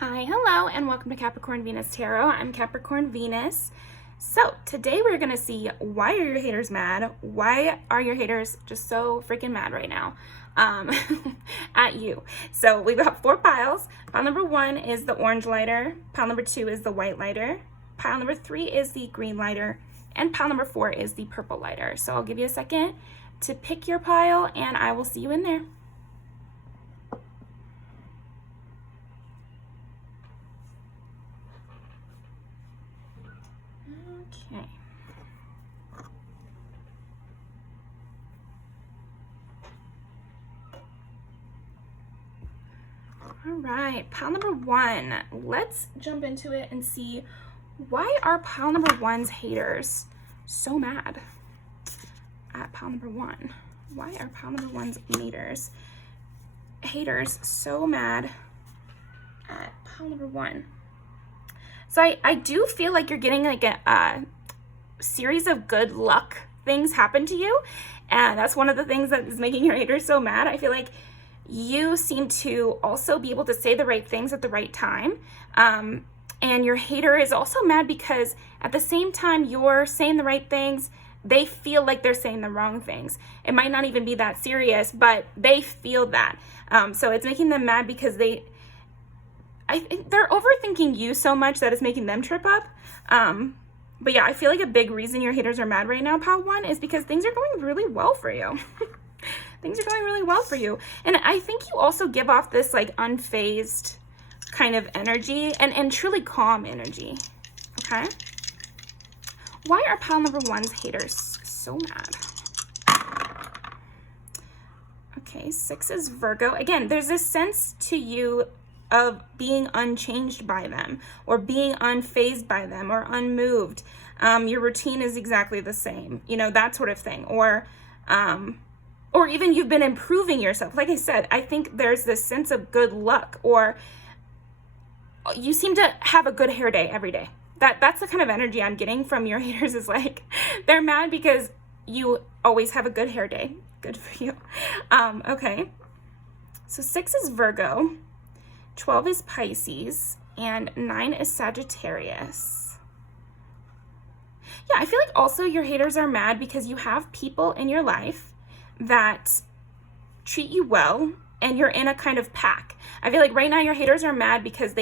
Hi, hello, and welcome to Capricorn Venus Tarot. I'm Capricorn Venus. So today we're going to see, why are your haters mad? Why are your haters just so freaking mad right now at you? So we've got 4 piles. Pile number 1 is the orange lighter. Pile number 2 is the white lighter. Pile number 3 is the green lighter. And pile number 4 is the purple lighter. So I'll give you a second to pick your pile, and I will see you in there. Okay. All right, pile number 1. Let's jump into it and see, why are pile number 1's haters so mad at pile number 1? Why are pile number 1's haters so mad at pile number 1? So I do feel like you're getting like a series of good luck things happen to you, and that's one of the things that is making your haters so mad. I feel like you seem to also be able to say the right things at the right time, and your hater is also mad because at the same time you're saying the right things, they feel like they're saying the wrong things. It might not even be that serious, but they feel that. So it's making them mad because I think they're overthinking you so much that it's making them trip up. But yeah, I feel like a big reason your haters are mad right now, pile 1, is because things are going really well for you. Things are going really well for you. And I think you also give off this like unfazed kind of energy and truly calm energy. Okay? Why are pile number 1's haters so mad? Okay, 6 is Virgo. Again, there's this sense to you of being unchanged by them, or being unfazed by them, or unmoved. Your routine is exactly the same, that sort of thing. Or even you've been improving yourself. Like I said, I think there's this sense of good luck, or you seem to have a good hair day every day. That's the kind of energy I'm getting from your haters, is like they're mad because you always have a good hair day. Good for you. Okay. So 6 is Virgo. 12 is Pisces, and 9 is Sagittarius. Yeah, I feel like also your haters are mad because you have people in your life that treat you well, and you're in a kind of pack. I feel like right now your haters are mad because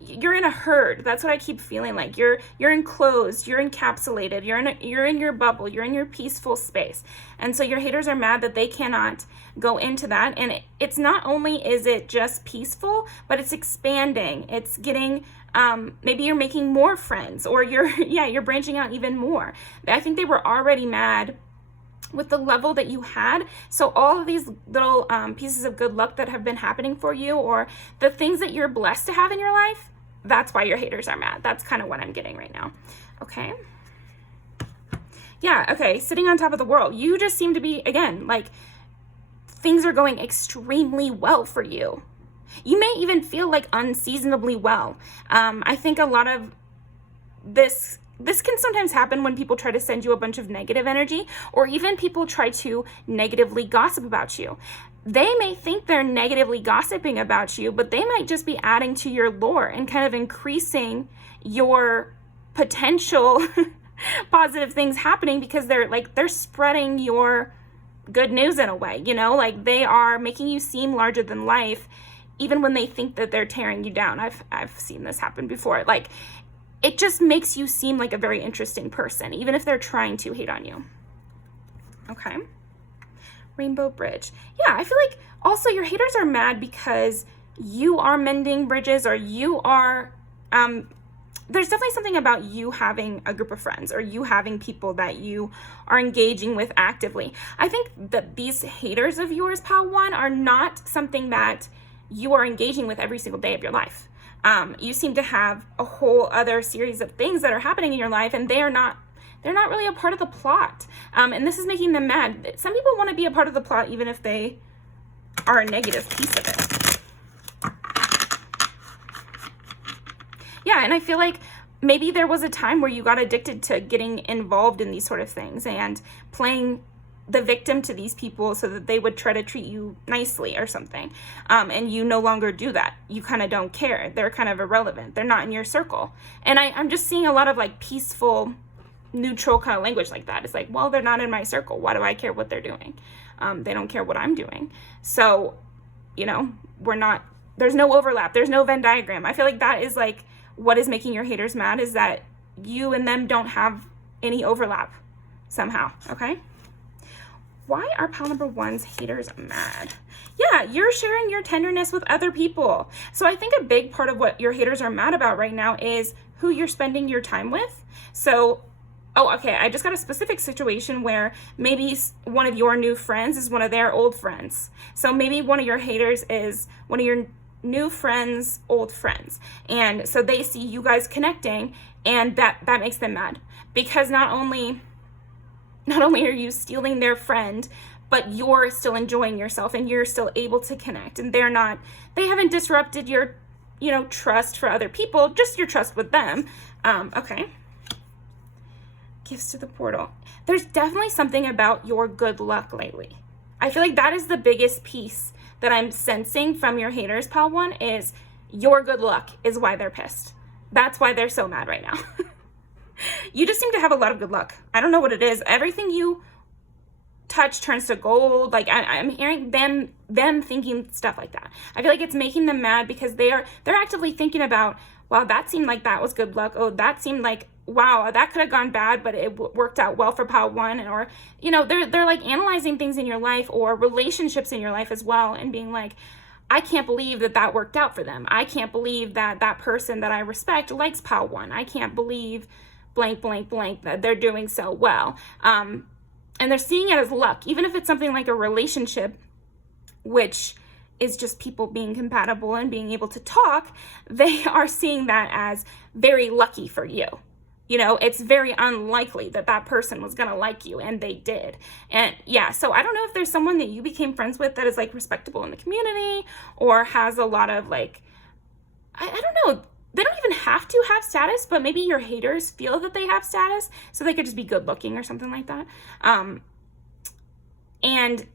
you're in a herd. That's what I keep feeling like. You're enclosed, you're encapsulated, you're in your bubble, you're in your peaceful space. And so your haters are mad that they cannot go into that. And it's not only is it just peaceful, but it's expanding. It's getting, maybe you're making more friends, or you're branching out even more. I think they were already mad with the level that you had. So all of these little pieces of good luck that have been happening for you, or the things that you're blessed to have in your life, that's why your haters are mad. That's kind of what I'm getting right now. Okay. Yeah, okay, sitting on top of the world. You just seem to be, again, like things are going extremely well for you. You may even feel like unseasonably well. I think a lot of this can sometimes happen when people try to send you a bunch of negative energy, or even people try to negatively gossip about you. They may think they're negatively gossiping about you, but they might just be adding to your lore and kind of increasing your potential positive things happening, because they're spreading your good news in a way, like they are making you seem larger than life, even when they think that they're tearing you down. I've seen this happen before. Like, it just makes you seem like a very interesting person, even if they're trying to hate on you. Okay. Rainbow Bridge. Yeah, I feel like also your haters are mad because you are mending bridges, or you are, there's definitely something about you having a group of friends, or you having people that you are engaging with actively. I think that these haters of yours, pile 1, are not something that you are engaging with every single day of your life. You seem to have a whole other series of things that are happening in your life, and they're not really a part of the plot. And this is making them mad. Some people want to be a part of the plot even if they are a negative piece of it. Yeah, and I feel like maybe there was a time where you got addicted to getting involved in these sort of things and playing the victim to these people so that they would try to treat you nicely or something. And you no longer do that. You kind of don't care. They're kind of irrelevant. They're not in your circle. And I'm just seeing a lot of like peaceful, neutral kind of language like that. It's like, well, they're not in my circle. Why do I care what they're doing? They don't care what I'm doing. So, you know, there's no overlap. There's no Venn diagram. I feel like that is like what is making your haters mad, is that you and them don't have any overlap somehow. Okay. Why are pile number one's haters mad? Yeah, you're sharing your tenderness with other people. So I think a big part of what your haters are mad about right now is who you're spending your time with. So, okay, I just got a specific situation where maybe one of your new friends is one of their old friends. So maybe one of your haters is one of your new friends' old friends. And so they see you guys connecting, and that makes them mad. Because not only are you stealing their friend, but you're still enjoying yourself and you're still able to connect, and they haven't disrupted your, trust for other people, just your trust with them. Okay. Gifts to the portal. There's definitely something about your good luck lately. I feel like that is the biggest piece that I'm sensing from your haters, pile one, is your good luck is why they're pissed. That's why they're so mad right now. You just seem to have a lot of good luck. I don't know what it is. Everything you touch turns to gold. Like I'm hearing them thinking stuff like that. I feel like it's making them mad because they're actively thinking about, wow, that seemed like that was good luck. Oh, that seemed like, wow, that could have gone bad, but it worked out well for pile one. Or, they're like analyzing things in your life or relationships in your life as well, and being like, I can't believe that worked out for them. I can't believe that person that I respect likes pile one. I can't believe blank, blank, blank, that they're doing so well. And they're seeing it as luck, even if it's something like a relationship, which is just people being compatible and being able to talk. They are seeing that as very lucky for you. It's very unlikely that person was going to like you, and they did. And yeah, so I don't know if there's someone that you became friends with that is like respectable in the community, or has a lot of like, I don't know, they don't even have to have status, but maybe your haters feel that they have status, so they could just be good looking or something like that. And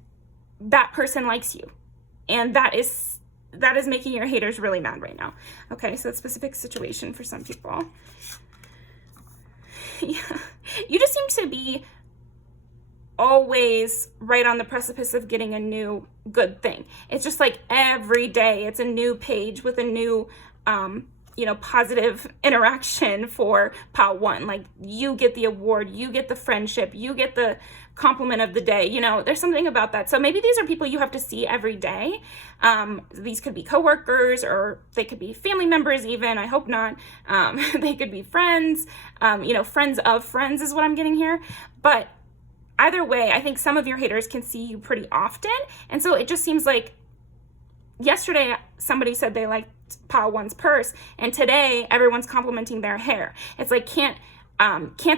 that person likes you, and that is making your haters really mad right now. Okay, so it's a specific situation for some people. Yeah, you just seem to be always right on the precipice of getting a new good thing. It's just like every day it's a new page with a new positive interaction for pile one. Like, you get the award, you get the friendship, you get the compliment of the day. There's something about that. So maybe these are people you have to see every day. These could be coworkers, or they could be family members even. I hope not. They could be friends, friends of friends is what I'm getting here. But either way, I think some of your haters can see you pretty often. And so it just seems like yesterday somebody said they liked pile one's purse, and today everyone's complimenting their hair. It's like, can't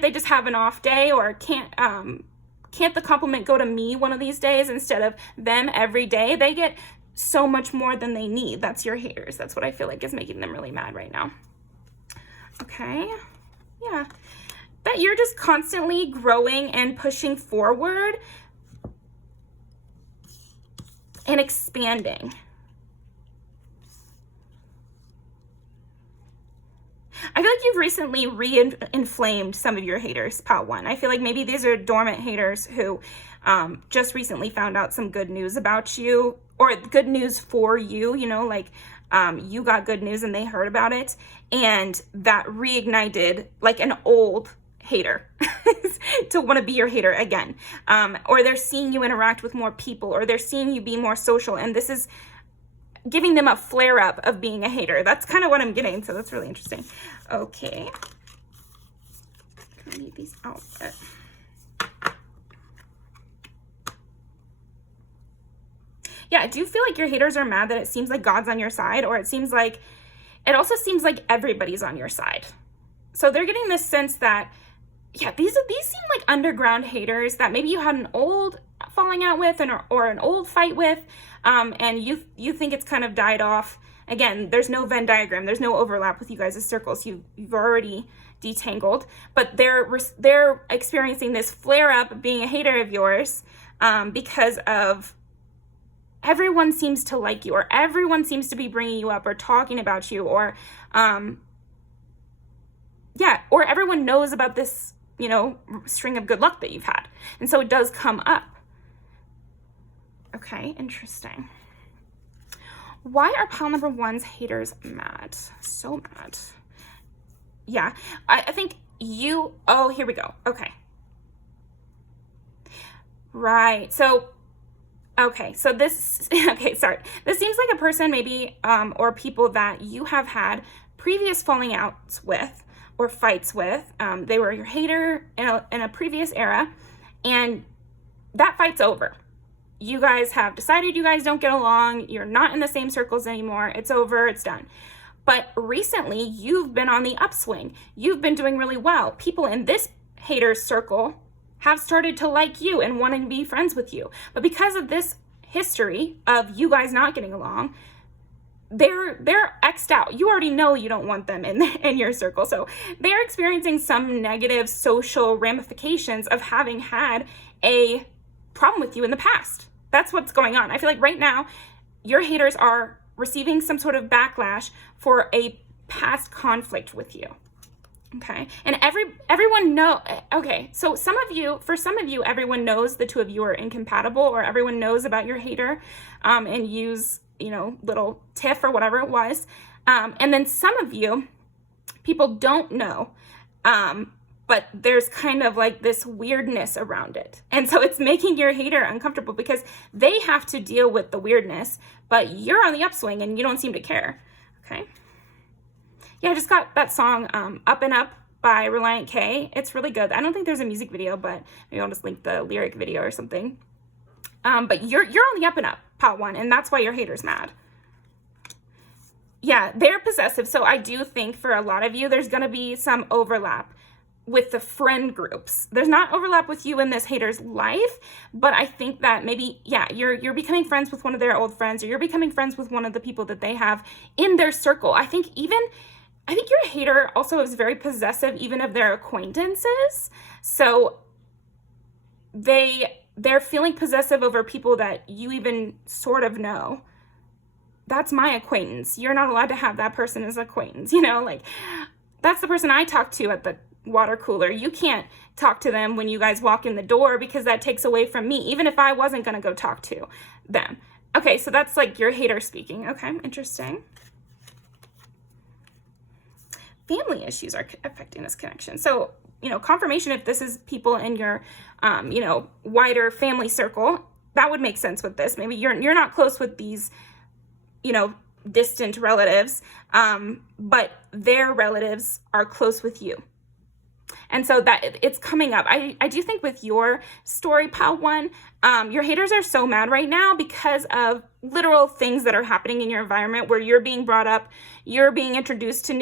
they just have an off day, or can't the compliment go to me one of these days instead of them every day? They get so much more than they need. That's your haters. That's what I feel like is making them really mad right now. Okay. Yeah. That you're just constantly growing and pushing forward and expanding. I feel like you've recently re-inflamed some of your haters, pile one. I feel like maybe these are dormant haters who just recently found out some good news about you, or good news for you, you got good news and they heard about it, and that reignited like an old hater to want to be your hater again. Or they're seeing you interact with more people, or they're seeing you be more social, and this is giving them a flare up of being a hater. That's kind of what I'm getting. So that's really interesting. Okay. I'll leave these out. Yeah, I do feel like your haters are mad that it seems like God's on your side, or it also seems like everybody's on your side. So they're getting this sense that, yeah, these seem like underground haters that maybe you had an old falling out with, or an old fight with, and you think it's kind of died off. Again, there's no Venn diagram, there's no overlap with you guys' circles. You've already detangled, but they're experiencing this flare up of being a hater of yours, because of everyone seems to like you, or everyone seems to be bringing you up or talking about you, or or everyone knows about this, string of good luck that you've had. And so it does come up. Okay, interesting. Why are pile number one's haters mad? So mad. Yeah, I think oh, here we go. Okay. Right. So this, sorry. This seems like a person maybe, or people that you have had previous falling outs with or fights with. They were your hater in a previous era, and that fight's over. You guys have decided you guys don't get along. You're not in the same circles anymore. It's over. It's done. But recently, you've been on the upswing. You've been doing really well. People in this hater circle have started to like you and wanting to be friends with you. But because of this history of you guys not getting along, they're X'd out. You already know you don't want them in your circle. So they're experiencing some negative social ramifications of having had a problem with you in the past. That's what's going on. I feel like right now, your haters are receiving some sort of backlash for a past conflict with you. Okay. And everyone okay. So for some of you, everyone knows the two of you are incompatible, or everyone knows about your hater, and use, little tiff or whatever it was. And then some of you, people don't know, but there's kind of like this weirdness around it. And so it's making your hater uncomfortable because they have to deal with the weirdness, but you're on the upswing and you don't seem to care. Okay. Yeah, I just got that song, Up and Up by Reliant K. It's really good. I don't think there's a music video, but maybe I'll just link the lyric video or something. But you're on the up and up, pot one, and that's why your hater's mad. Yeah, they're possessive. So I do think for a lot of you, there's going to be some overlap with the friend groups. There's not overlap with you in this hater's life, but I think that maybe, you're becoming friends with one of their old friends, or you're becoming friends with one of the people that they have in their circle. I think your hater also is very possessive even of their acquaintances. So they're feeling possessive over people that you even sort of know. That's my acquaintance. You're not allowed to have that person as acquaintance, that's the person I talk to at the water cooler. You can't talk to them when you guys walk in the door because that takes away from me, even if I wasn't going to go talk to them. Okay, so that's like your hater speaking. Okay, interesting. Family issues are affecting this connection. So, confirmation if this is people in your, wider family circle, that would make sense with this. Maybe you're not close with these, distant relatives, but their relatives are close with you. And so that it's coming up. I do think with your story, pile one, your haters are so mad right now because of literal things that are happening in your environment where you're being brought up, you're being introduced to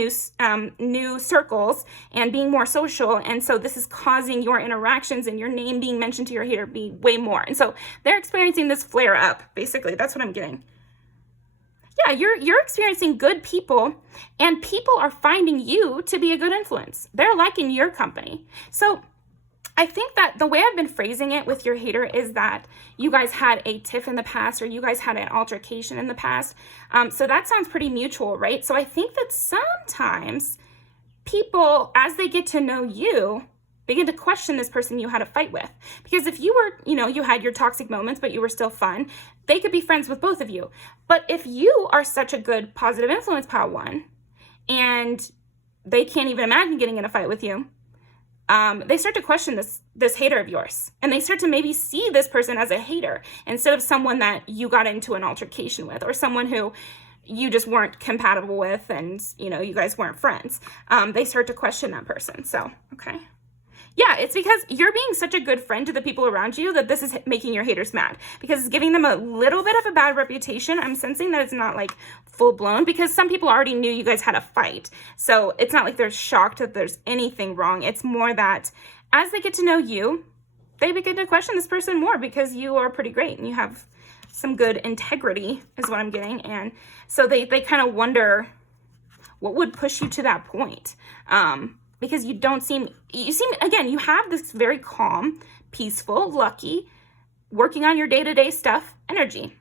new circles and being more social. And so this is causing your interactions and your name being mentioned to your hater be way more. And so they're experiencing this flare up, basically. That's what I'm getting. Yeah, you're experiencing good people, and people are finding you to be a good influence. They're liking your company. So I think that the way I've been phrasing it with your hater is that you guys had a tiff in the past, or you guys had an altercation in the past. So that sounds pretty mutual, right? So I think that sometimes people, as they get to know you, begin to question this person you had a fight with. Because if you were, you had your toxic moments, but you were still fun, they could be friends with both of you. But if you are such a good positive influence, pile one, and they can't even imagine getting in a fight with you, they start to question this hater of yours. And they start to maybe see this person as a hater instead of someone that you got into an altercation with, or someone who you just weren't compatible with and, you guys weren't friends. They start to question that person. So, okay. Yeah, it's because you're being such a good friend to the people around you that this is making your haters mad, because it's giving them a little bit of a bad reputation. I'm sensing that it's not like full blown, because some people already knew you guys had a fight. So it's not like they're shocked that there's anything wrong. It's more that as they get to know you, they begin to question this person more because you are pretty great and you have some good integrity is what I'm getting. And so they kind of wonder what would push you to that point. Because you seem, again, you have this very calm, peaceful, lucky working on your day-to-day stuff energy.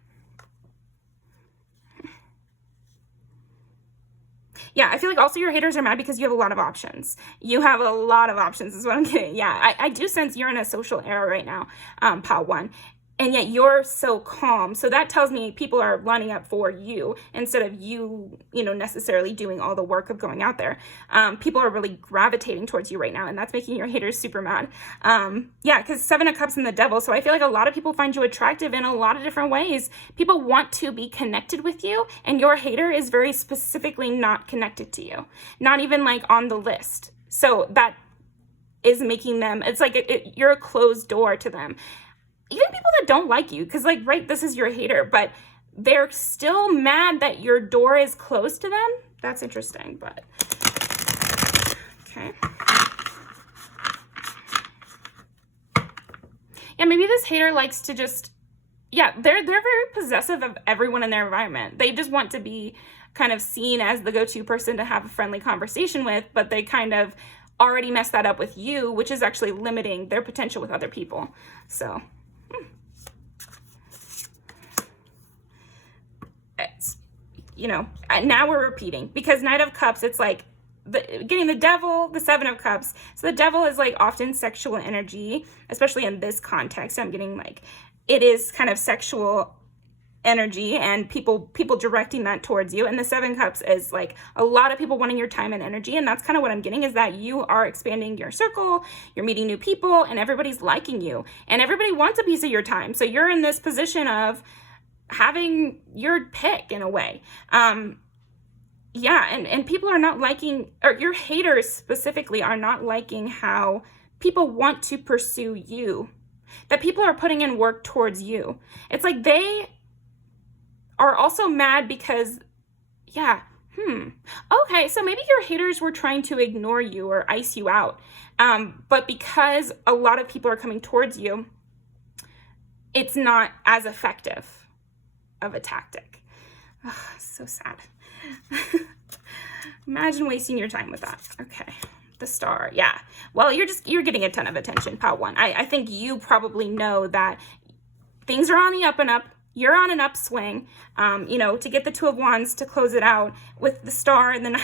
Yeah, I feel like also your haters are mad because you have a lot of options. You have a lot of options is what I'm getting. Yeah, I do sense you're in a social era right now, pile one. And yet you're so calm. So that tells me people are lining up for you instead of you, necessarily doing all the work of going out there. People are really gravitating towards you right now, and that's making your haters super mad. Yeah, because 7 of Cups and the Devil. So I feel like a lot of people find you attractive in a lot of different ways. People want to be connected with you, and your hater is very specifically not connected to you. Not even like on the list. So that is making them, it's like you're a closed door to them. Even people that don't like you, because this is your hater, but they're still mad that your door is closed to them. That's interesting, but okay. Yeah, maybe this hater likes to just, they're very possessive of everyone in their environment. They just want to be kind of seen as the go-to person to have a friendly conversation with, but they kind of already messed that up with you, which is actually limiting their potential with other people. So it's, now we're repeating, because Knight of Cups, it's like getting the Devil, the 7 of Cups. So the Devil is like often sexual energy, especially in this context. I'm getting it is kind of sexual energy and people directing that towards you. And the 7 Cups is like a lot of people wanting your time and energy. And that's kind of what I'm getting, is that you are expanding your circle, you're meeting new people, and everybody's liking you. And everybody wants a piece of your time. So you're in this position of having your pick in a way. And people are not liking, or your haters specifically are not liking how people want to pursue you, that people are putting in work towards you. It's like they are also mad because, okay, so maybe your haters were trying to ignore you or ice you out. But because a lot of people are coming towards you, it's not as effective of a tactic. Oh, so sad. Imagine wasting your time with that. Okay. The Star. Yeah. Well, you're getting a ton of attention, pile one. I think you probably know that things are on the up and up. You're on an upswing, to get the 2 of Wands to close it out with the Star and the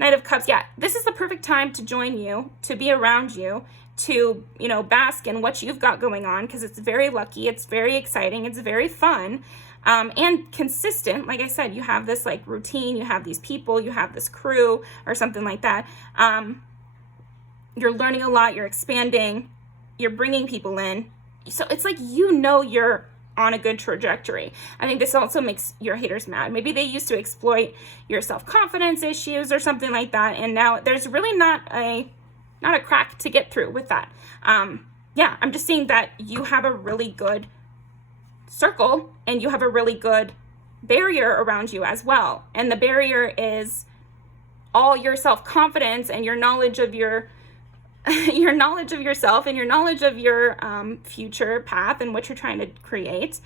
Knight of Cups. Yeah, this is the perfect time to join you, to be around you, to, bask in what you've got going on, because it's very lucky, it's very exciting, it's very fun, and consistent. Like I said, you have this routine, you have these people, you have this crew or something like that. You're learning a lot, you're expanding, you're bringing people in. So it's like, you're on a good trajectory. I think this also makes your haters mad. Maybe they used to exploit your self-confidence issues or something like that, and now there's really not a crack to get through with that. I'm just seeing that you have a really good circle and you have a really good barrier around you as well. And the barrier is all your self-confidence and your knowledge of your knowledge of yourself and your knowledge of your future path and what you're trying to create.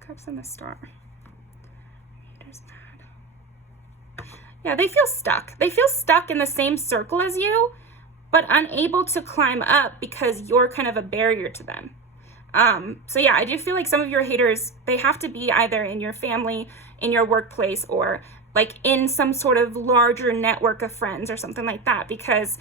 Cups and the Star. Haters mad. Yeah, they feel stuck. They feel stuck in the same circle as you, but unable to climb up because you're kind of a barrier to them. I do feel like some of your haters, they have to be either in your family, in your workplace, or in some sort of larger network of friends or something like that, because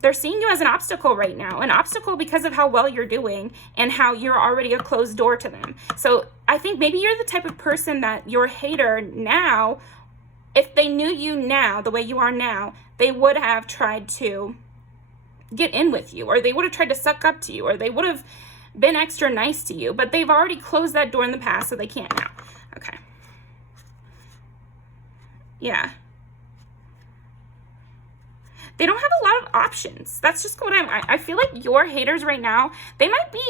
they're seeing you as an obstacle right now, an obstacle because of how well you're doing and how you're already a closed door to them. So I think maybe you're the type of person that your hater now, if they knew you now, the way you are now, they would have tried to get in with you, or they would have tried to suck up to you, or they would have been extra nice to you, but they've already closed that door in the past, so they can't now. Okay. Yeah. They don't have a lot of options. That's just what I feel like your haters right now, they might be,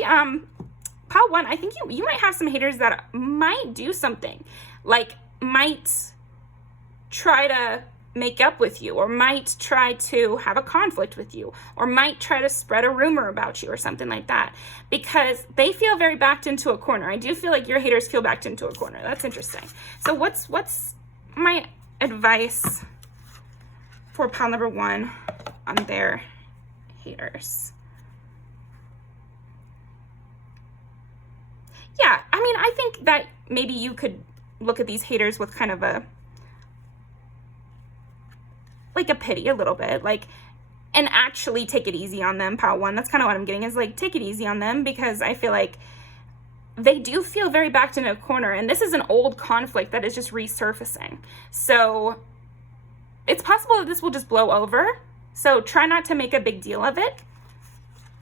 pile one, I think you might have some haters that might do something, might try to make up with you, or might try to have a conflict with you, or might try to spread a rumor about you or something like that, because they feel very backed into a corner. I do feel like your haters feel backed into a corner. That's interesting. So what's my advice for pile number 1 on their haters? Yeah, I mean, I think that maybe you could look at these haters with kind of a pity a little bit, like, and actually take it easy on them, pile 1. That's kind of what I'm getting, is like, take it easy on them, because I feel like they do feel very backed in a corner, and this is an old conflict that is just resurfacing. So it's possible that this will just blow over. So try not to make a big deal of it.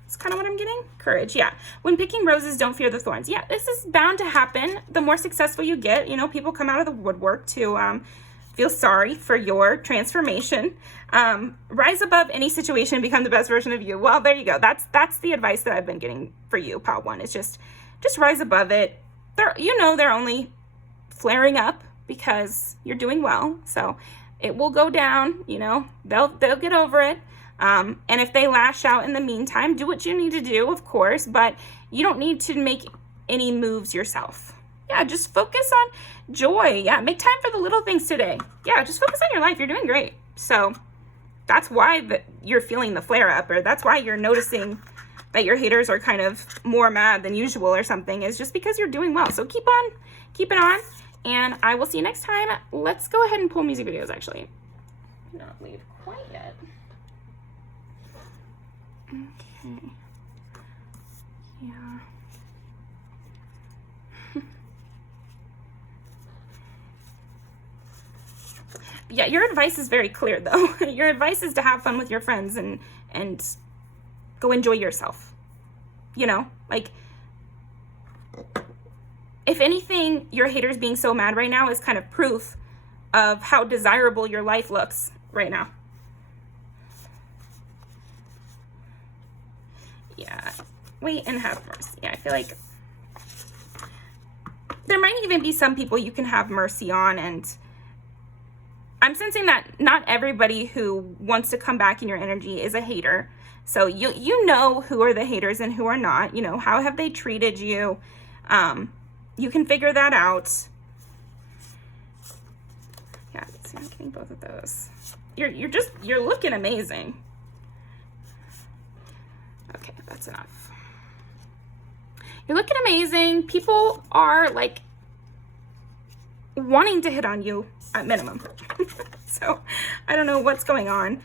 It's kind of what I'm getting. Courage, yeah. When picking roses, don't fear the thorns. Yeah, this is bound to happen. The more successful you get, you know, people come out of the woodwork to feel sorry for your transformation. Rise above any situation and become the best version of you. Well, there you go. That's the advice that I've been getting for you, pile 1. It's just rise above it. They're only flaring up because you're doing well. So it will go down, you know, they'll get over it. And if they lash out in the meantime, do what you need to do, of course, but you don't need to make any moves yourself. Yeah, just focus on joy. Yeah, make time for the little things today. Yeah, just focus on your life. You're doing great. So that's why you're feeling the flare up, or that's why you're noticing that your haters are kind of more mad than usual or something, is just because you're doing well. So keep it on, and I will see you next time. Let's go ahead and pull music videos, actually. Not leave quite yet. Okay. Yeah. Yeah, your advice is very clear, though. Your advice is to have fun with your friends and go enjoy yourself. You know, like, if anything, your haters being so mad right now is kind of proof of how desirable your life looks right now. Yeah, wait and have mercy. Yeah, I feel like there might even be some people you can have mercy on, and I'm sensing that not everybody who wants to come back in your energy is a hater. So you know who are the haters and who are not. You know, how have they treated you? You can figure that out. Yeah, see, I'm getting both of those. You're looking amazing. Okay, that's enough. You're looking amazing. People are like wanting to hit on you at minimum. So I don't know what's going on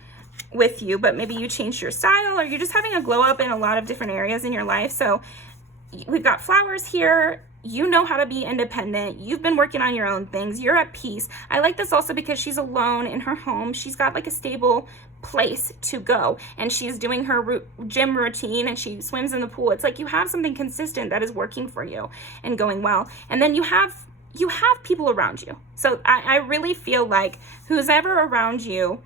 with you, but maybe you changed your style, or you're just having a glow up in a lot of different areas in your life. So we've got flowers here. You know how to be independent. You've been working on your own things. You're at peace. I like this also because she's alone in her home. She's got like a stable place to go, and she's doing her gym routine, and she swims in the pool. It's like you have something consistent that is working for you and going well. And then you have people around you. So I really feel like who's ever around you,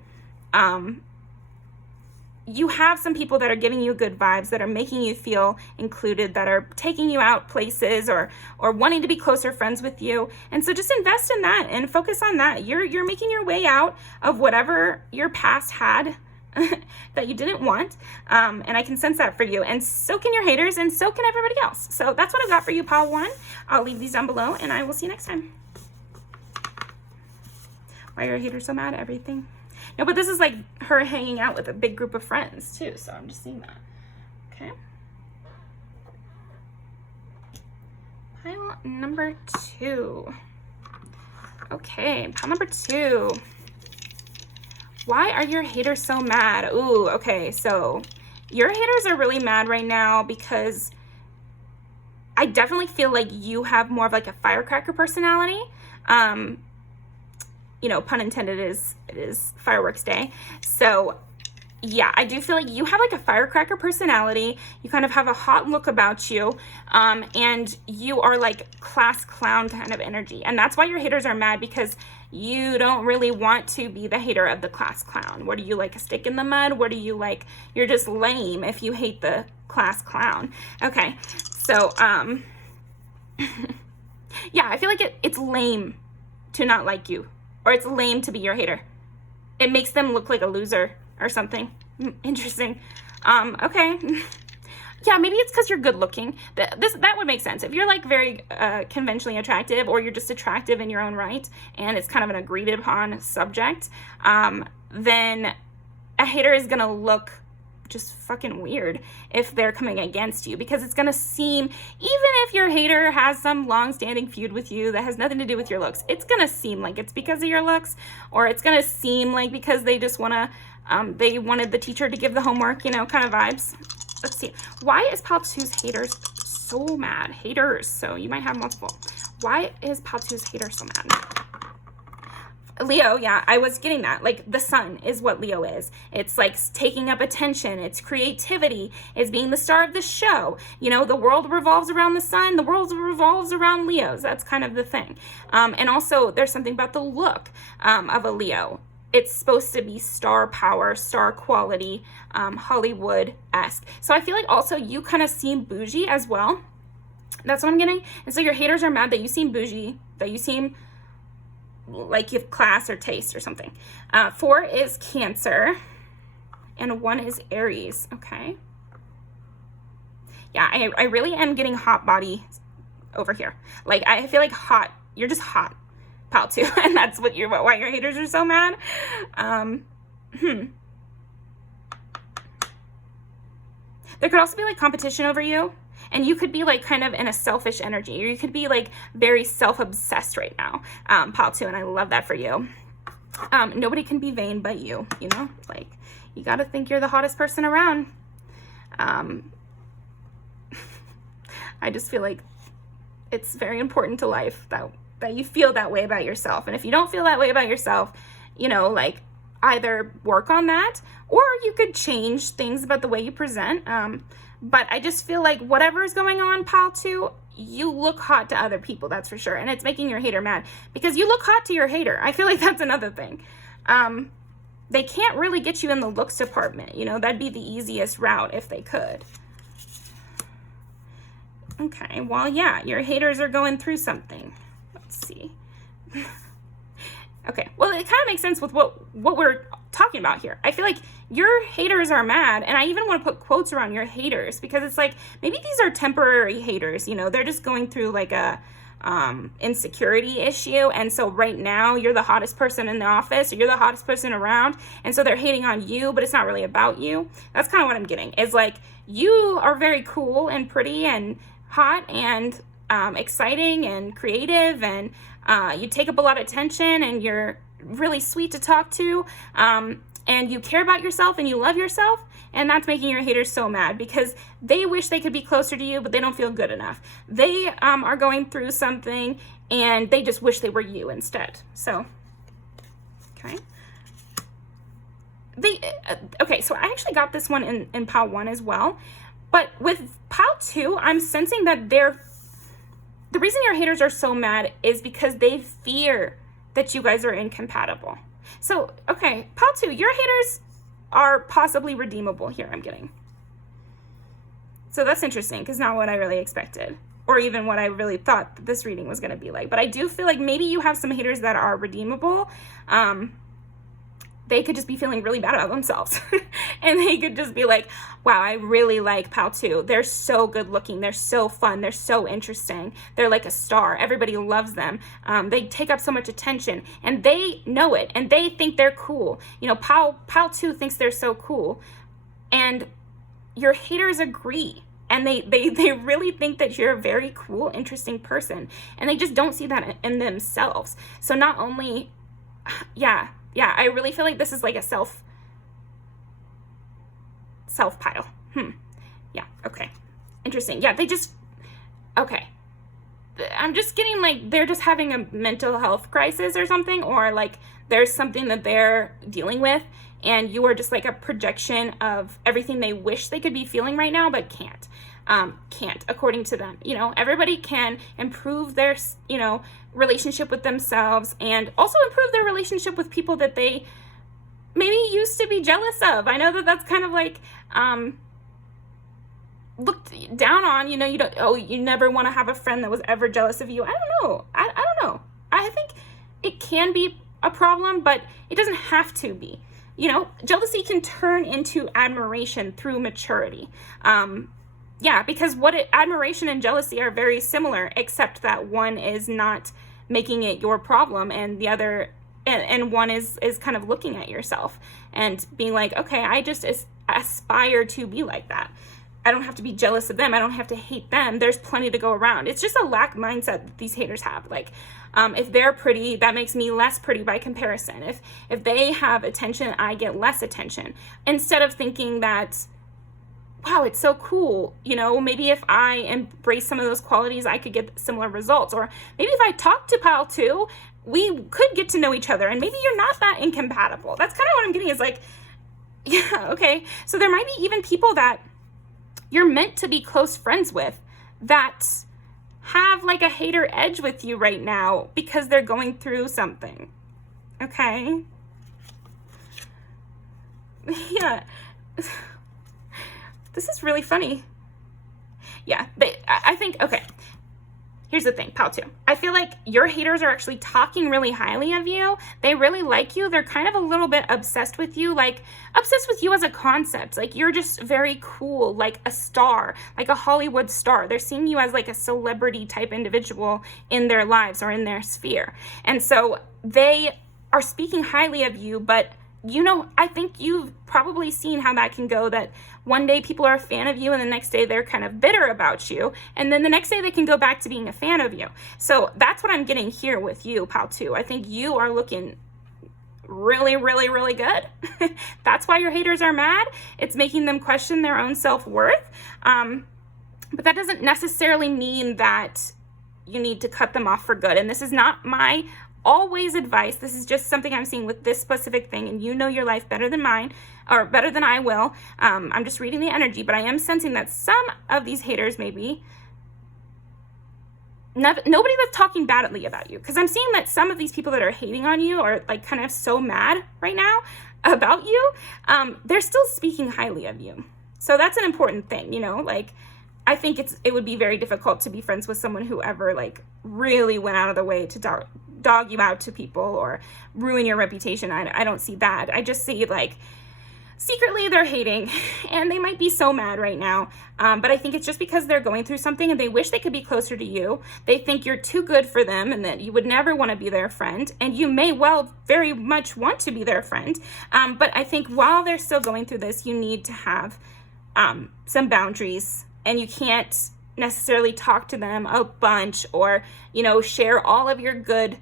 you have some people that are giving you good vibes, that are making you feel included, that are taking you out places, or wanting to be closer friends with you. And so just invest in that and focus on that. You're making your way out of whatever your past had that you didn't want. And I can sense that for you. And so can your haters, and so can everybody else. So that's what I've got for you, pile 1. I'll leave these down below, and I will see you next time. Why are your haters so mad at everything? No, but this is like her hanging out with a big group of friends too, so I'm just seeing that. Okay. Pile number 2. Okay, pile number 2. Why are your haters so mad? Ooh, okay, so your haters are really mad right now because I definitely feel like you have more of like a firecracker personality. You know, pun intended, it is fireworks day. So yeah, I do feel like you have like a firecracker personality. You kind of have a hot look about you. And you are like class clown kind of energy. And that's why your haters are mad, because you don't really want to be the hater of the class clown. What are you, like a stick in the mud? What are you, like, you're just lame if you hate the class clown. Okay, so yeah, I feel like it's lame to not like you. Or it's lame to be your hater. It makes them look like a loser or something. Interesting. Okay. Yeah, maybe it's because you're good looking. That would make sense. If you're like very conventionally attractive, or you're just attractive in your own right, and it's kind of an agreed upon subject, then a hater is gonna look just fucking weird if they're coming against you, because it's gonna seem, even if your hater has some long-standing feud with you that has nothing to do with your looks, it's gonna seem like it's because of your looks, or it's gonna seem like because they just wanna, they wanted the teacher to give the homework, you know, kind of vibes. Let's see. Why is Pal 2's haters so mad? Haters. So you might have multiple. Why is Pal 2's haters so mad? Leo, yeah, I was getting that. Like, the sun is what Leo is. It's like taking up attention. It's creativity. It's being the star of the show. You know, the world revolves around the sun. The world revolves around Leos. That's kind of the thing. And also, there's something about the look of a Leo. It's supposed to be star power, star quality, Hollywood-esque. So I feel like also you kind of seem bougie as well. That's what I'm getting. And so your haters are mad that you seem bougie, that you seem like you have class or taste or something. 4 is Cancer, and 1 is Aries, okay? Yeah, I really am getting hot body over here. Like, I feel like hot, you're just hot. Pal 2, and that's what why your haters are so mad. There could also be like competition over you, and you could be like kind of in a selfish energy, or you could be like very self-obsessed right now, Pal 2, and I love that for you. Nobody can be vain but you, you know, like, you got to think you're the hottest person around. I just feel like it's very important to life that you feel that way about yourself. And if you don't feel that way about yourself, you know, like, either work on that, or you could change things about the way you present. But I just feel like whatever is going on, Pal 2, you look hot to other people, that's for sure. And it's making your hater mad because you look hot to your hater. I feel like that's another thing. They can't really get you in the looks department. You know, that'd be the easiest route if they could. Okay, well, yeah, your haters are going through something. Let's see. Okay, well, it kind of makes sense with what we're talking about here. I feel like your haters are mad, and I even want to put quotes around your haters, because it's like, maybe these are temporary haters, you know, they're just going through like a insecurity issue, and so right now you're the hottest person in the office, or you're the hottest person around, and so they're hating on you, but it's not really about you. That's kind of what I'm getting, is like, you are very cool and pretty and hot and exciting and creative, and you take up a lot of attention, and you're really sweet to talk to, and you care about yourself and you love yourself, and that's making your haters so mad because they wish they could be closer to you, but they don't feel good enough. They are going through something, and they just wish they were you instead. So, okay. Okay, so I actually got this one in Pal 1 as well, but with Pal 2, I'm sensing that the reason your haters are so mad is because they fear that you guys are incompatible. So, okay, Pal 2, your haters are possibly redeemable here, I'm getting. So that's interesting, because not what I really expected, or even what I really thought that this reading was going to be like. But I do feel like maybe you have some haters that are redeemable. They could just be feeling really bad about themselves. And they could just be like, wow, I really like Pal 2. They're so good looking. They're so fun. They're so interesting. They're like a star. Everybody loves them. They take up so much attention, and they know it, and they think they're cool. You know, Pal 2 thinks they're so cool. And your haters agree. And they really think that you're a very cool, interesting person. And they just don't see that in themselves. So not only, yeah, I really feel like this is like a self pile. Yeah, okay. Interesting. Yeah, okay. I'm just getting like they're just having a mental health crisis or something, or like there's something that they're dealing with, and you are just like a projection of everything they wish they could be feeling right now, but can't. According to them. You know, everybody can improve their, you know, relationship with themselves, and also improve their relationship with people that they maybe used to be jealous of. I know that that's kind of like looked down on, you know, you never want to have a friend that was ever jealous of you. I don't know. I don't know. I think it can be a problem, but it doesn't have to be. You know, jealousy can turn into admiration through maturity. Yeah, because admiration and jealousy are very similar, except that one is not making it your problem, and the other, and one is kind of looking at yourself and being like, okay, I just aspire to be like that. I don't have to be jealous of them. I don't have to hate them. There's plenty to go around. It's just a lack mindset that these haters have. Like, if they're pretty, that makes me less pretty by comparison. If they have attention, I get less attention. Instead of thinking that, wow, it's so cool. You know, maybe if I embrace some of those qualities, I could get similar results. Or maybe if I talk to Pal 2, we could get to know each other, and maybe you're not that incompatible. That's kind of what I'm getting, is like, yeah, okay. So there might be even people that you're meant to be close friends with that have like a hater edge with you right now because they're going through something. Okay? Yeah. This is really funny. Yeah, I think, okay. Here's the thing, Pal 2. I feel like your haters are actually talking really highly of you. They really like you. They're kind of a little bit obsessed with you, like obsessed with you as a concept. Like you're just very cool, like a star, like a Hollywood star. They're seeing you as like a celebrity type individual in their lives or in their sphere. And so they are speaking highly of you, but you know, I think you've probably seen how that can go, that one day people are a fan of you and the next day they're kind of bitter about you. And then the next day they can go back to being a fan of you. So that's what I'm getting here with you, Pal 2. I think you are looking really, really, really good. That's why your haters are mad. It's making them question their own self-worth. But that doesn't necessarily mean that you need to cut them off for good. And this is not my always advice. This is just something I'm seeing with this specific thing, and you know your life better than mine, or better than I will. I'm just reading the energy, but I am sensing that some of these haters maybe nobody that's talking badly about you, because I'm seeing that some of these people that are hating on you are like kind of so mad right now about you. They're still speaking highly of you, so that's an important thing, you know. Like, I think it would be very difficult to be friends with someone who ever like really went out of the way to dog you out to people or ruin your reputation. I don't see that. I just see like secretly they're hating, and they might be so mad right now. But I think it's just because they're going through something and they wish they could be closer to you. They think you're too good for them and that you would never want to be their friend. And you may well very much want to be their friend. But I think while they're still going through this, you need to have some boundaries. And you can't necessarily talk to them a bunch or, you know, share all of your good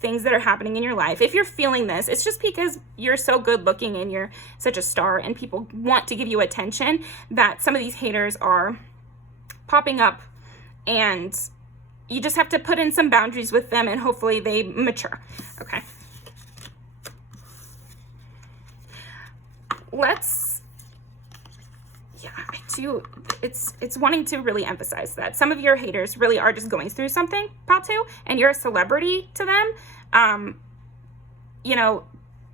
things that are happening in your life. If you're feeling this, it's just because you're so good looking and you're such a star and people want to give you attention that some of these haters are popping up, and you just have to put in some boundaries with them and hopefully they mature. Okay. I do. It's wanting to really emphasize that some of your haters really are just going through something, Pal 2, and you're a celebrity to them. You know,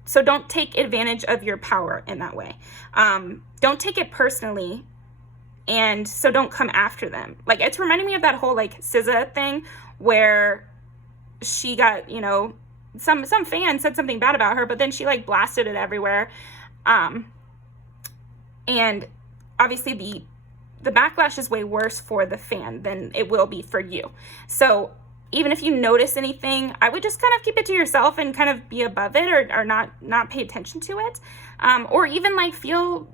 so don't take advantage of your power in that way. Don't take it personally, and so don't come after them. Like, it's reminding me of that whole like SZA thing where she got, you know, some fan said something bad about her, but then she like blasted it everywhere. And obviously the backlash is way worse for the fan than it will be for you. So even if you notice anything, I would just kind of keep it to yourself and kind of be above it, or not pay attention to it. Or even like feel,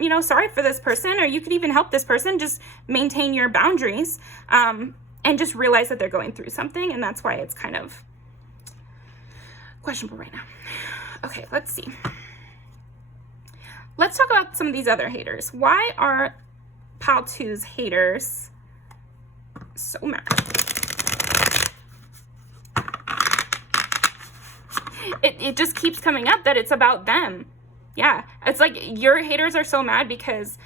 you know, sorry for this person, or you could even help this person. Just maintain your boundaries, and just realize that they're going through something, and that's why it's kind of questionable right now. Okay, let's see. Let's talk about some of these other haters. Why are Pal 2's haters so mad? It just keeps coming up that it's about them. Yeah, it's like your haters are so mad because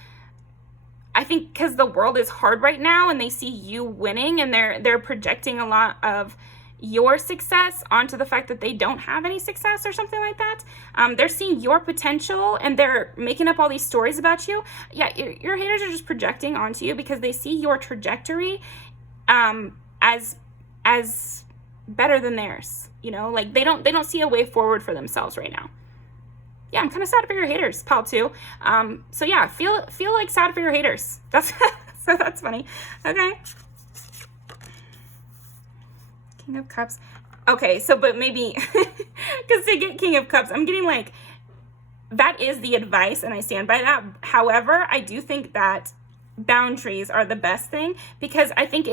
I think because the world is hard right now and they see you winning, and they're projecting a lot of your success onto the fact that they don't have any success or something like that. They're seeing your potential and they're making up all these stories about you. Yeah, your haters are just projecting onto you because they see your trajectory as better than theirs. You know, like they don't see a way forward for themselves right now. Yeah, I'm kind of sad for your haters, Pal 2. So yeah, feel like sad for your haters. That's So that's funny. Okay. King of Cups. Okay, so but maybe, because to get King of Cups, I'm getting like, that is the advice and I stand by that. However, I do think that boundaries are the best thing, because I think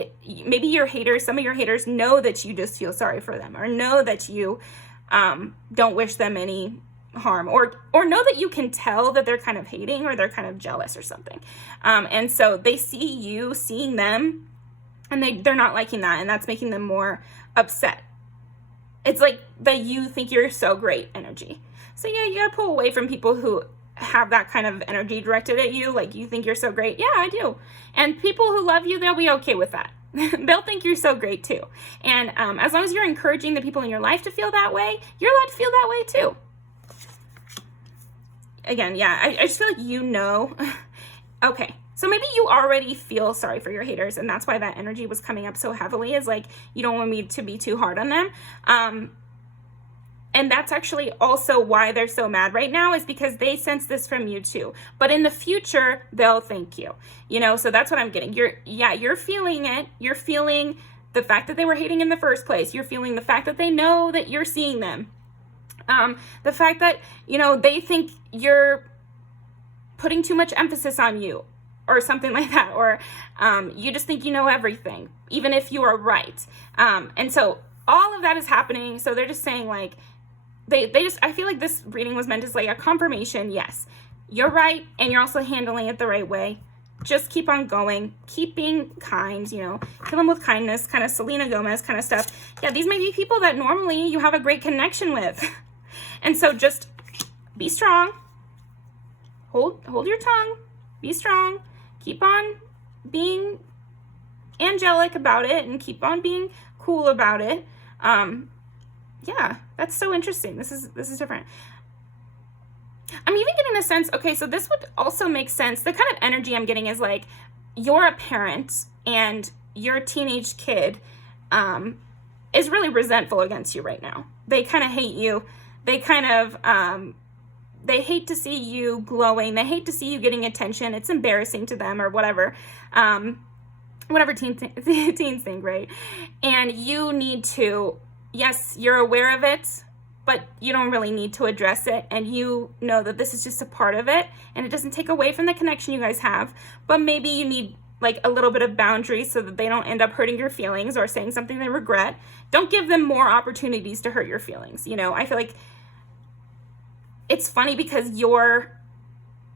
maybe your haters, some of your haters know that you just feel sorry for them, or know that you don't wish them any harm, or know that you can tell that they're kind of hating or they're kind of jealous or something. And so they see you seeing them and they're not liking that, and that's making them more upset. It's like that you think you're so great energy. So yeah, you gotta pull away from people who have that kind of energy directed at you, like you think you're so great. Yeah, I do. And people who love you, they'll be okay with that. They'll think you're so great too. And as long as you're encouraging the people in your life to feel that way, you're allowed to feel that way too. Again, yeah, I just feel like you know. Okay, so maybe you already feel sorry for your haters, and that's why that energy was coming up so heavily, is like, you don't want me to be too hard on them. And that's actually also why they're so mad right now, is because they sense this from you too. But in the future, they'll thank you. You know, so that's what I'm getting. You're feeling it. You're feeling the fact that they were hating in the first place. You're feeling the fact that they know that you're seeing them. The fact that, you know, they think you're putting too much emphasis on you or something like that. Or you just think you know everything, even if you are right. And so all of that is happening. So they're just saying like, I feel like this reading was meant as like a confirmation. Yes, you're right. And you're also handling it the right way. Just keep on going, keep being kind, you know, kill them with kindness, kind of Selena Gomez kind of stuff. Yeah, these might be people that normally you have a great connection with. And so just be strong, hold your tongue, be strong, keep on being angelic about it, and keep on being cool about it. Yeah, that's so interesting. This is different. I'm even getting the sense, okay, so this would also make sense. The kind of energy I'm getting is like, you're a parent and your teenage kid is really resentful against you right now. They kind of hate you. They kind of, they hate to see you glowing. They hate to see you getting attention. It's embarrassing to them, or whatever. Whatever teens think, right? And you need to, yes, you're aware of it, but you don't really need to address it. And you know that this is just a part of it, and it doesn't take away from the connection you guys have. But maybe you need like a little bit of boundaries so that they don't end up hurting your feelings or saying something they regret. Don't give them more opportunities to hurt your feelings. You know, I feel like it's funny because your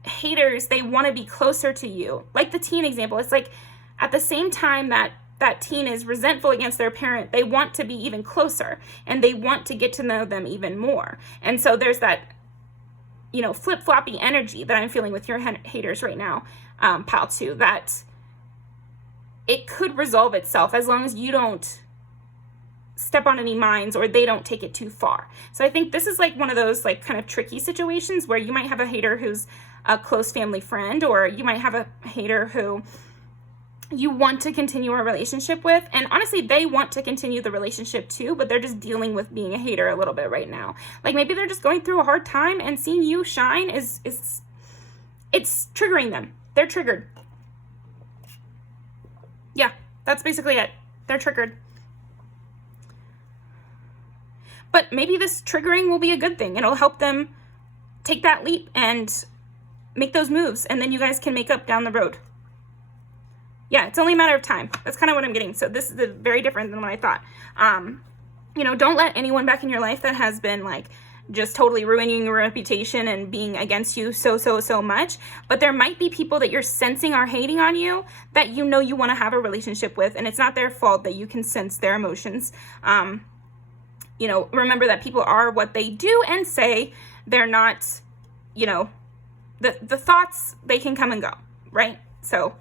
haters, they want to be closer to you. Like the teen example, it's like at the same time that teen is resentful against their parent, they want to be even closer, and they want to get to know them even more. And so there's that, you know, flip-floppy energy that I'm feeling with your haters right now, pal two, that it could resolve itself as long as you don't step on any mines or they don't take it too far. So I think this is like one of those like kind of tricky situations where you might have a hater who's a close family friend, or you might have a hater who you want to continue a relationship with, and honestly they want to continue the relationship too, but they're just dealing with being a hater a little bit right now. Like maybe they're just going through a hard time, and seeing you shine is it's triggering them. They're triggered. Yeah, that's basically it. They're triggered. But maybe this triggering will be a good thing. It'll help them take that leap and make those moves, and then you guys can make up down the road. Yeah, it's only a matter of time. That's kind of what I'm getting. So this is very different than what I thought. You know, don't let anyone back in your life that has been like just totally ruining your reputation and being against you so much. But there might be people that you're sensing are hating on you that you know you want to have a relationship with, and it's not their fault that you can sense their emotions. You know, remember that people are what they do and say. They're not, you know, the thoughts, they can come and go, right? So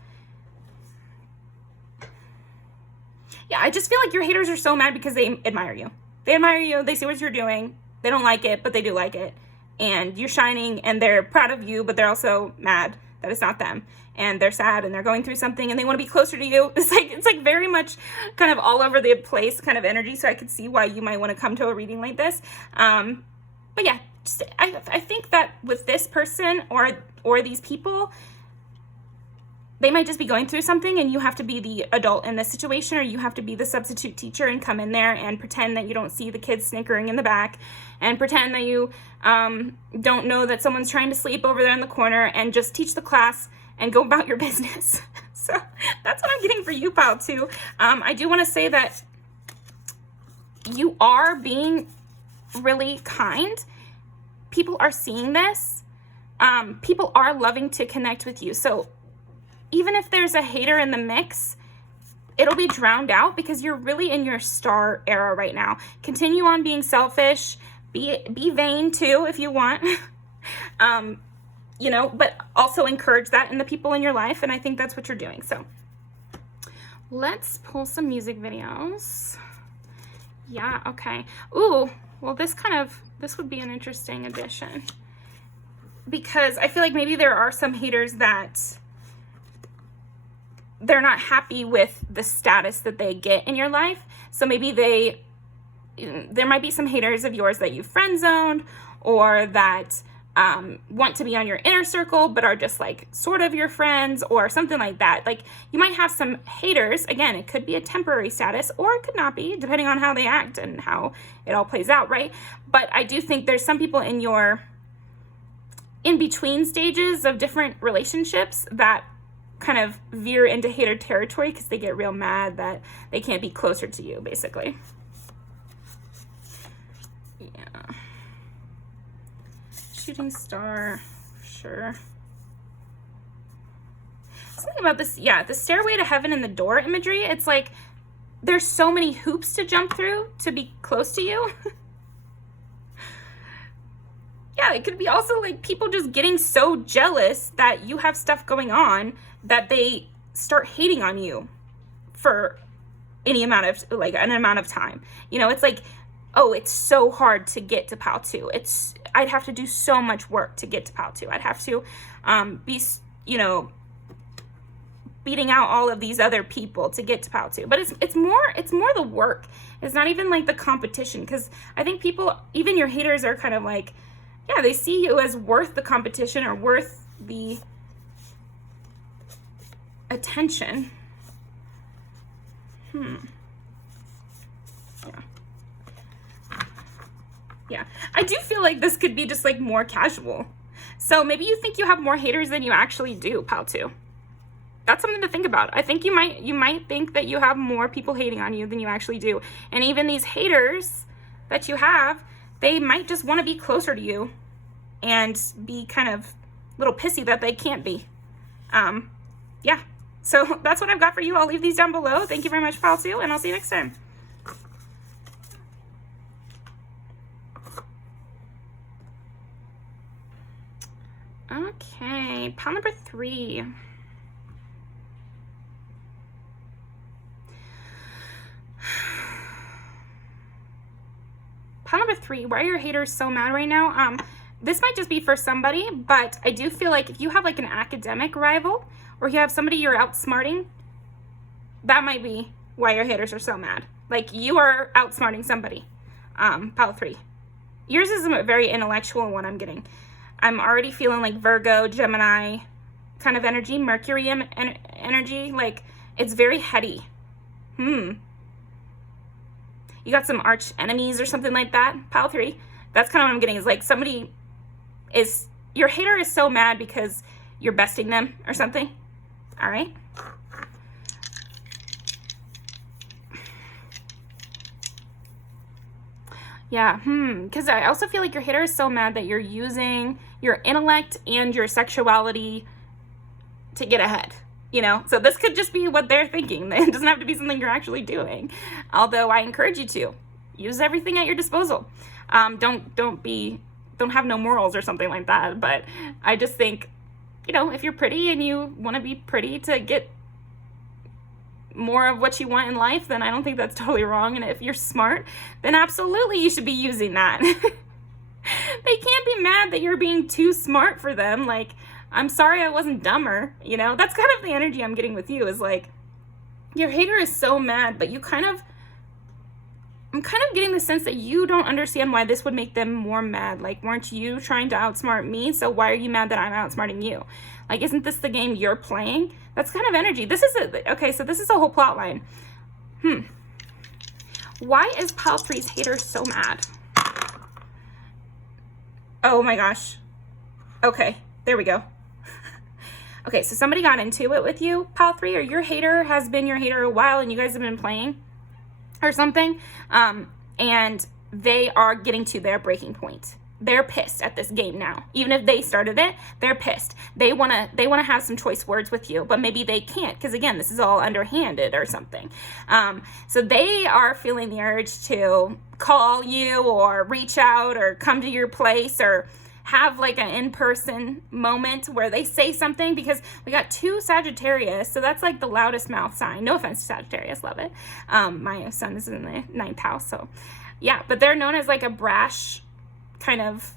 yeah, I just feel like your haters are so mad because they admire you. They admire you. They see what you're doing. They don't like it, but they do like it. And you're shining, and they're proud of you, but they're also mad that it's not them. And they're sad, and they're going through something, and they want to be closer to you. It's like very much kind of all over the place kind of energy. So I could see why you might want to come to a reading like this. But yeah, I think that with this person or these people, they might just be going through something and you have to be the adult in this situation, or you have to be the substitute teacher and come in there and pretend that you don't see the kids snickering in the back and pretend that you don't know that someone's trying to sleep over there in the corner, and just teach the class and go about your business. So that's what I'm getting for you, pal, too. I do want to say that you are being really kind. People are seeing this. People are loving to connect with you. So even if there's a hater in the mix, it'll be drowned out because you're really in your star era right now. Continue on being selfish. Be vain too if you want. You know, but also encourage that in the people in your life, and I think that's what you're doing. So let's pull some music videos. Yeah, okay. Ooh, well, this would be an interesting addition, because I feel like maybe there are some haters that they're not happy with the status that they get in your life. So maybe there might be some haters of yours that you friend zoned, or that want to be on your inner circle but are just like sort of your friends or something like that. Like, you might have some haters. Again, it could be a temporary status or it could not be, depending on how they act and how it all plays out, right? But I do think there's some people in your in-between stages of different relationships that kind of veer into hater territory because they get real mad that they can't be closer to you, basically. Yeah. Shooting star, sure. Something about this, yeah, the stairway to heaven and the door imagery, it's like there's so many hoops to jump through to be close to you. Yeah, it could be also like people just getting so jealous that you have stuff going on that they start hating on you for any amount of, like, an amount of time. You know, it's like, oh, it's so hard to get to PAL 2. I'd have to do so much work to get to PAL 2. I'd have to be, you know, beating out all of these other people to get to PAL 2. But it's more the work. It's not even like the competition, because I think people, even your haters, are kind of like, yeah, they see you as worth the competition or worth the attention. Yeah, I do feel like this could be just like more casual. So maybe you think you have more haters than you actually do, pal, too. That's something to think about. I think you might think that you have more people hating on you than you actually do. And even these haters that you have, they might just want to be closer to you and be kind of a little pissy that they can't be. Yeah, so that's what I've got for you. I'll leave these down below. Thank you very much, pal, too, and I'll see you next time. Okay, pile number 3. Pile number 3, why are your haters so mad right now? This might just be for somebody, but I do feel like if you have like an academic rival, or you have somebody you're outsmarting, that might be why your haters are so mad. Like, you are outsmarting somebody. Pile 3. Yours is a very intellectual one I'm getting. I'm already feeling like Virgo, Gemini kind of energy, Mercury energy. Like, it's very heady. You got some arch enemies or something like that, pile 3. That's kind of what I'm getting, is like your hater is so mad because you're besting them or something. All right. Yeah, because I also feel like your hater is so mad that you're using your intellect and your sexuality to get ahead, you know? So this could just be what they're thinking. It doesn't have to be something you're actually doing. Although I encourage you to use everything at your disposal. Don't have no morals or something like that. But I just think, you know, if you're pretty and you want to be pretty to get more of what you want in life, then I don't think that's totally wrong. And if you're smart, then absolutely you should be using that. They can't be mad that you're being too smart for them. Like, I'm sorry I wasn't dumber, you know? That's kind of the energy I'm getting with you, is like, your hater is so mad, but I'm kind of getting the sense that you don't understand why this would make them more mad. Like, weren't you trying to outsmart me? So why are you mad that I'm outsmarting you? Like, isn't this the game you're playing? That's kind of energy. This is okay, so this is a whole plot line. Why is pile 3's hater so mad? Oh my gosh. Okay, there we go. Okay, so somebody got into it with you, pile 3, or your hater has been your hater a while and you guys have been playing or something, and they are getting to their breaking point. They're pissed at this game now. Even if they started it, they're pissed. They wanna have some choice words with you, but maybe they can't, because again, this is all underhanded or something. So they are feeling the urge to call you or reach out or come to your place or have like an in-person moment where they say something, because we got 2 Sagittarius, so that's like the loudest mouth sign. No offense to Sagittarius, love it. My son is in the 9th house, so yeah, but they're known as like a brash kind of,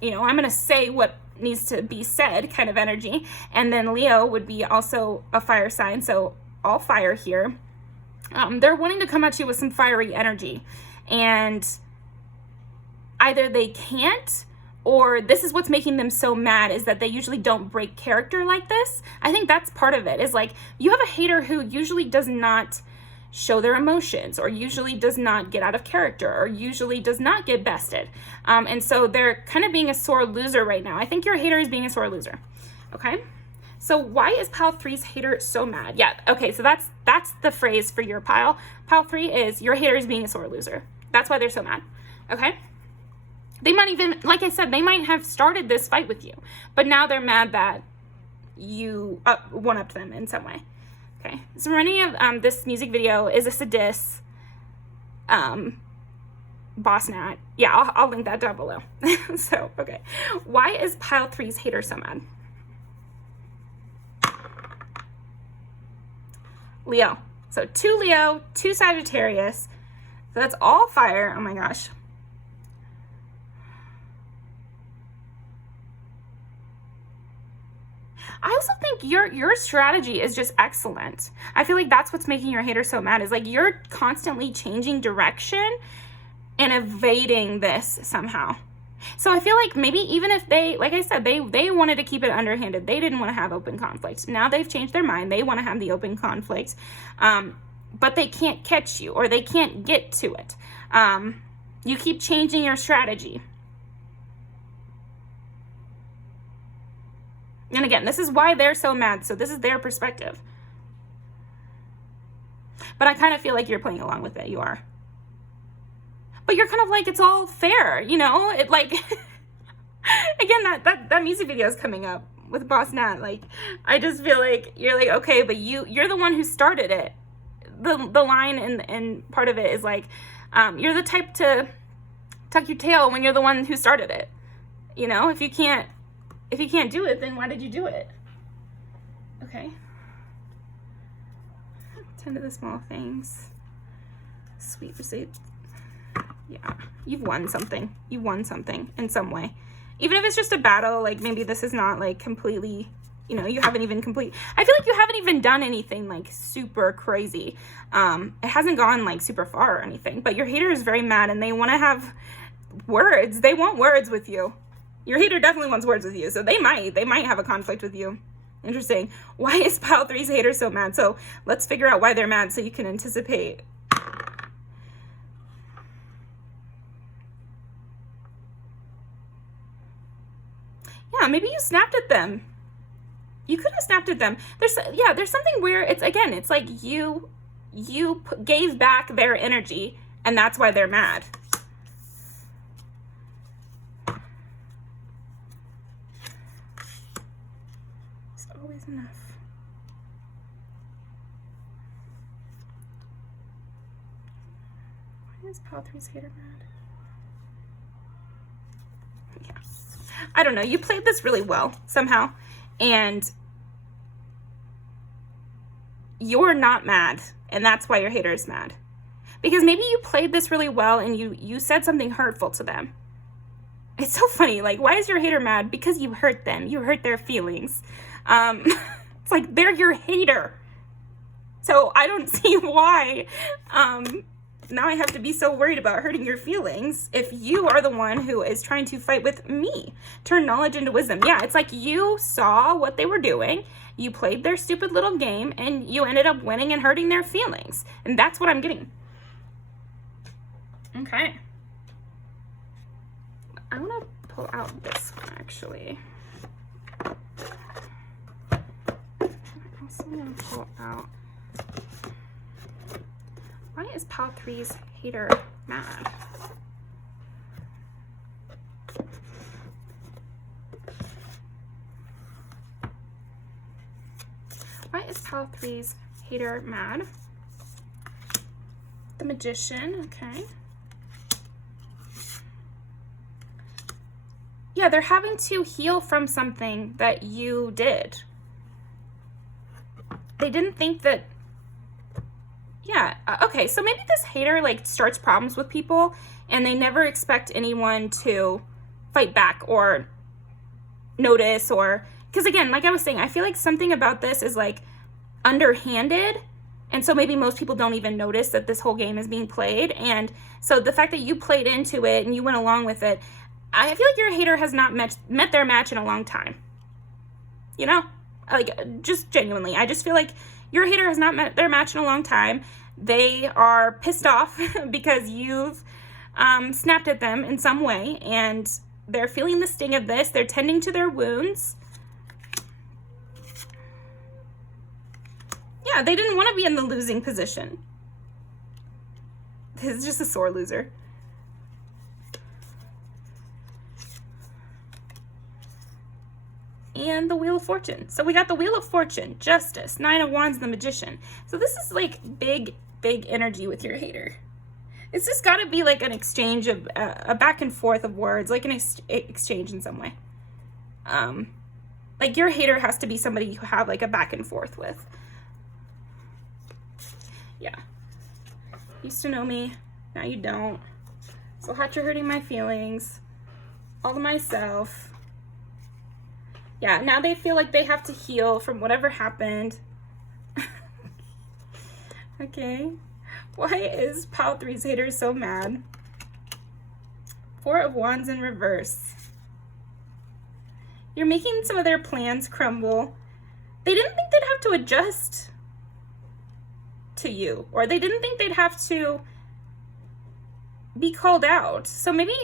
you know, I'm gonna say what needs to be said kind of energy. And then Leo would be also a fire sign, so all fire here. They're wanting to come at you with some fiery energy, and either they can't, or this is what's making them so mad, is that they usually don't break character like this. I think that's part of it, is like you have a hater who usually does not show their emotions, or usually does not get out of character, or usually does not get bested. And so they're kind of being a sore loser right now. I think your hater is being a sore loser. Okay. So why is pile 3's hater so mad? Yeah. Okay. So that's the phrase for your pile. Pile 3 is your hater is being a sore loser. That's why they're so mad. Okay. They might even, like I said, they might have started this fight with you, but now they're mad that you one-upped them in some way. Okay, so running of this music video is a diss, Boss Nat. Yeah, I'll link that down below. So, okay. Why is pile 3's hater so mad? Leo. So 2 Leo, 2 Sagittarius. So that's all fire. Oh my gosh. I also think your strategy is just excellent. I feel like that's what's making your hater so mad, is like you're constantly changing direction and evading this somehow. So I feel like maybe even if they, like I said, they wanted to keep it underhanded. They didn't want to have open conflict. Now they've changed their mind. They want to have the open conflict, but they can't catch you, or they can't get to it. You keep changing your strategy. And again, this is why they're so mad. So this is their perspective. But I kind of feel like you're playing along with it. You are. But you're kind of like, it's all fair, you know? It like, again, that music video is coming up with Boss Nat. Like, I just feel like you're like, okay, but you're the one who started it. The line and part of it is like, you're the type to tuck your tail when you're the one who started it. You know, if you can't do it, then why did you do it? Okay. Tend to the small things. Sweet receipts. Yeah. You've won something. You won something in some way. Even if it's just a battle, like maybe this is not like completely, you know, you haven't even I feel like you haven't even done anything like super crazy. It hasn't gone like super far or anything, but your hater is very mad and they want to have words. They want words with you. Your hater definitely wants words with you, so they might have a conflict with you. Interesting. Why is pile 3's hater so mad? So let's figure out why they're mad so you can anticipate. Yeah, maybe you snapped at them. You could have snapped at them. There's something where it's like you gave back their energy, and that's why they're mad. Always enough. Why is pile 3's hater mad? Yeah. I don't know. You played this really well somehow, and you're not mad, and that's why your hater is mad. Because maybe you played this really well and you said something hurtful to them. It's so funny. Like, why is your hater mad? Because you hurt them. You hurt their feelings. It's like they're your hater. So I don't see why now I have to be so worried about hurting your feelings if you are the one who is trying to fight with me. Turn knowledge into wisdom. Yeah, it's like you saw what they were doing You played their stupid little game and you ended up winning and hurting their feelings. And that's what I'm getting. Okay. I want to pull out this one, actually. I'm also going to pull out, why is Pile 3's hater mad? Why is Pile 3's hater mad? The Magician, okay. Yeah, they're having to heal from something that you did. They didn't think that, yeah, okay, so maybe this hater like starts problems with people and they never expect anyone to fight back or notice, or, because again, like I was saying, I feel like something about this is like underhanded, and so maybe most people don't even notice that this whole game is being played. And so the fact that you played into it and you went along with it, I feel like your hater has not met their match in a long time. You know? Like, just genuinely. I just feel like your hater has not met their match in a long time. They are pissed off because you've snapped at them in some way, and they're feeling the sting of this. They're tending to their wounds. Yeah, they didn't want to be in the losing position. This is just a sore loser. And the Wheel of Fortune. So we got the Wheel of Fortune, Justice, Nine of Wands, the Magician. So this is like big energy with your hater. It's just got to be like an exchange of a back and forth of words, like an exchange in some way. Like your hater has to be somebody you have like a back and forth with. Yeah. Used to know me, now you don't. So hot you're hurting my feelings. All to myself. Yeah, now they feel like they have to heal from whatever happened. Okay. Why is Pile 3's hater so mad? Four of Wands in reverse. You're making some of their plans crumble. They didn't think they'd have to adjust to you, or they didn't think they'd have to be called out. So maybe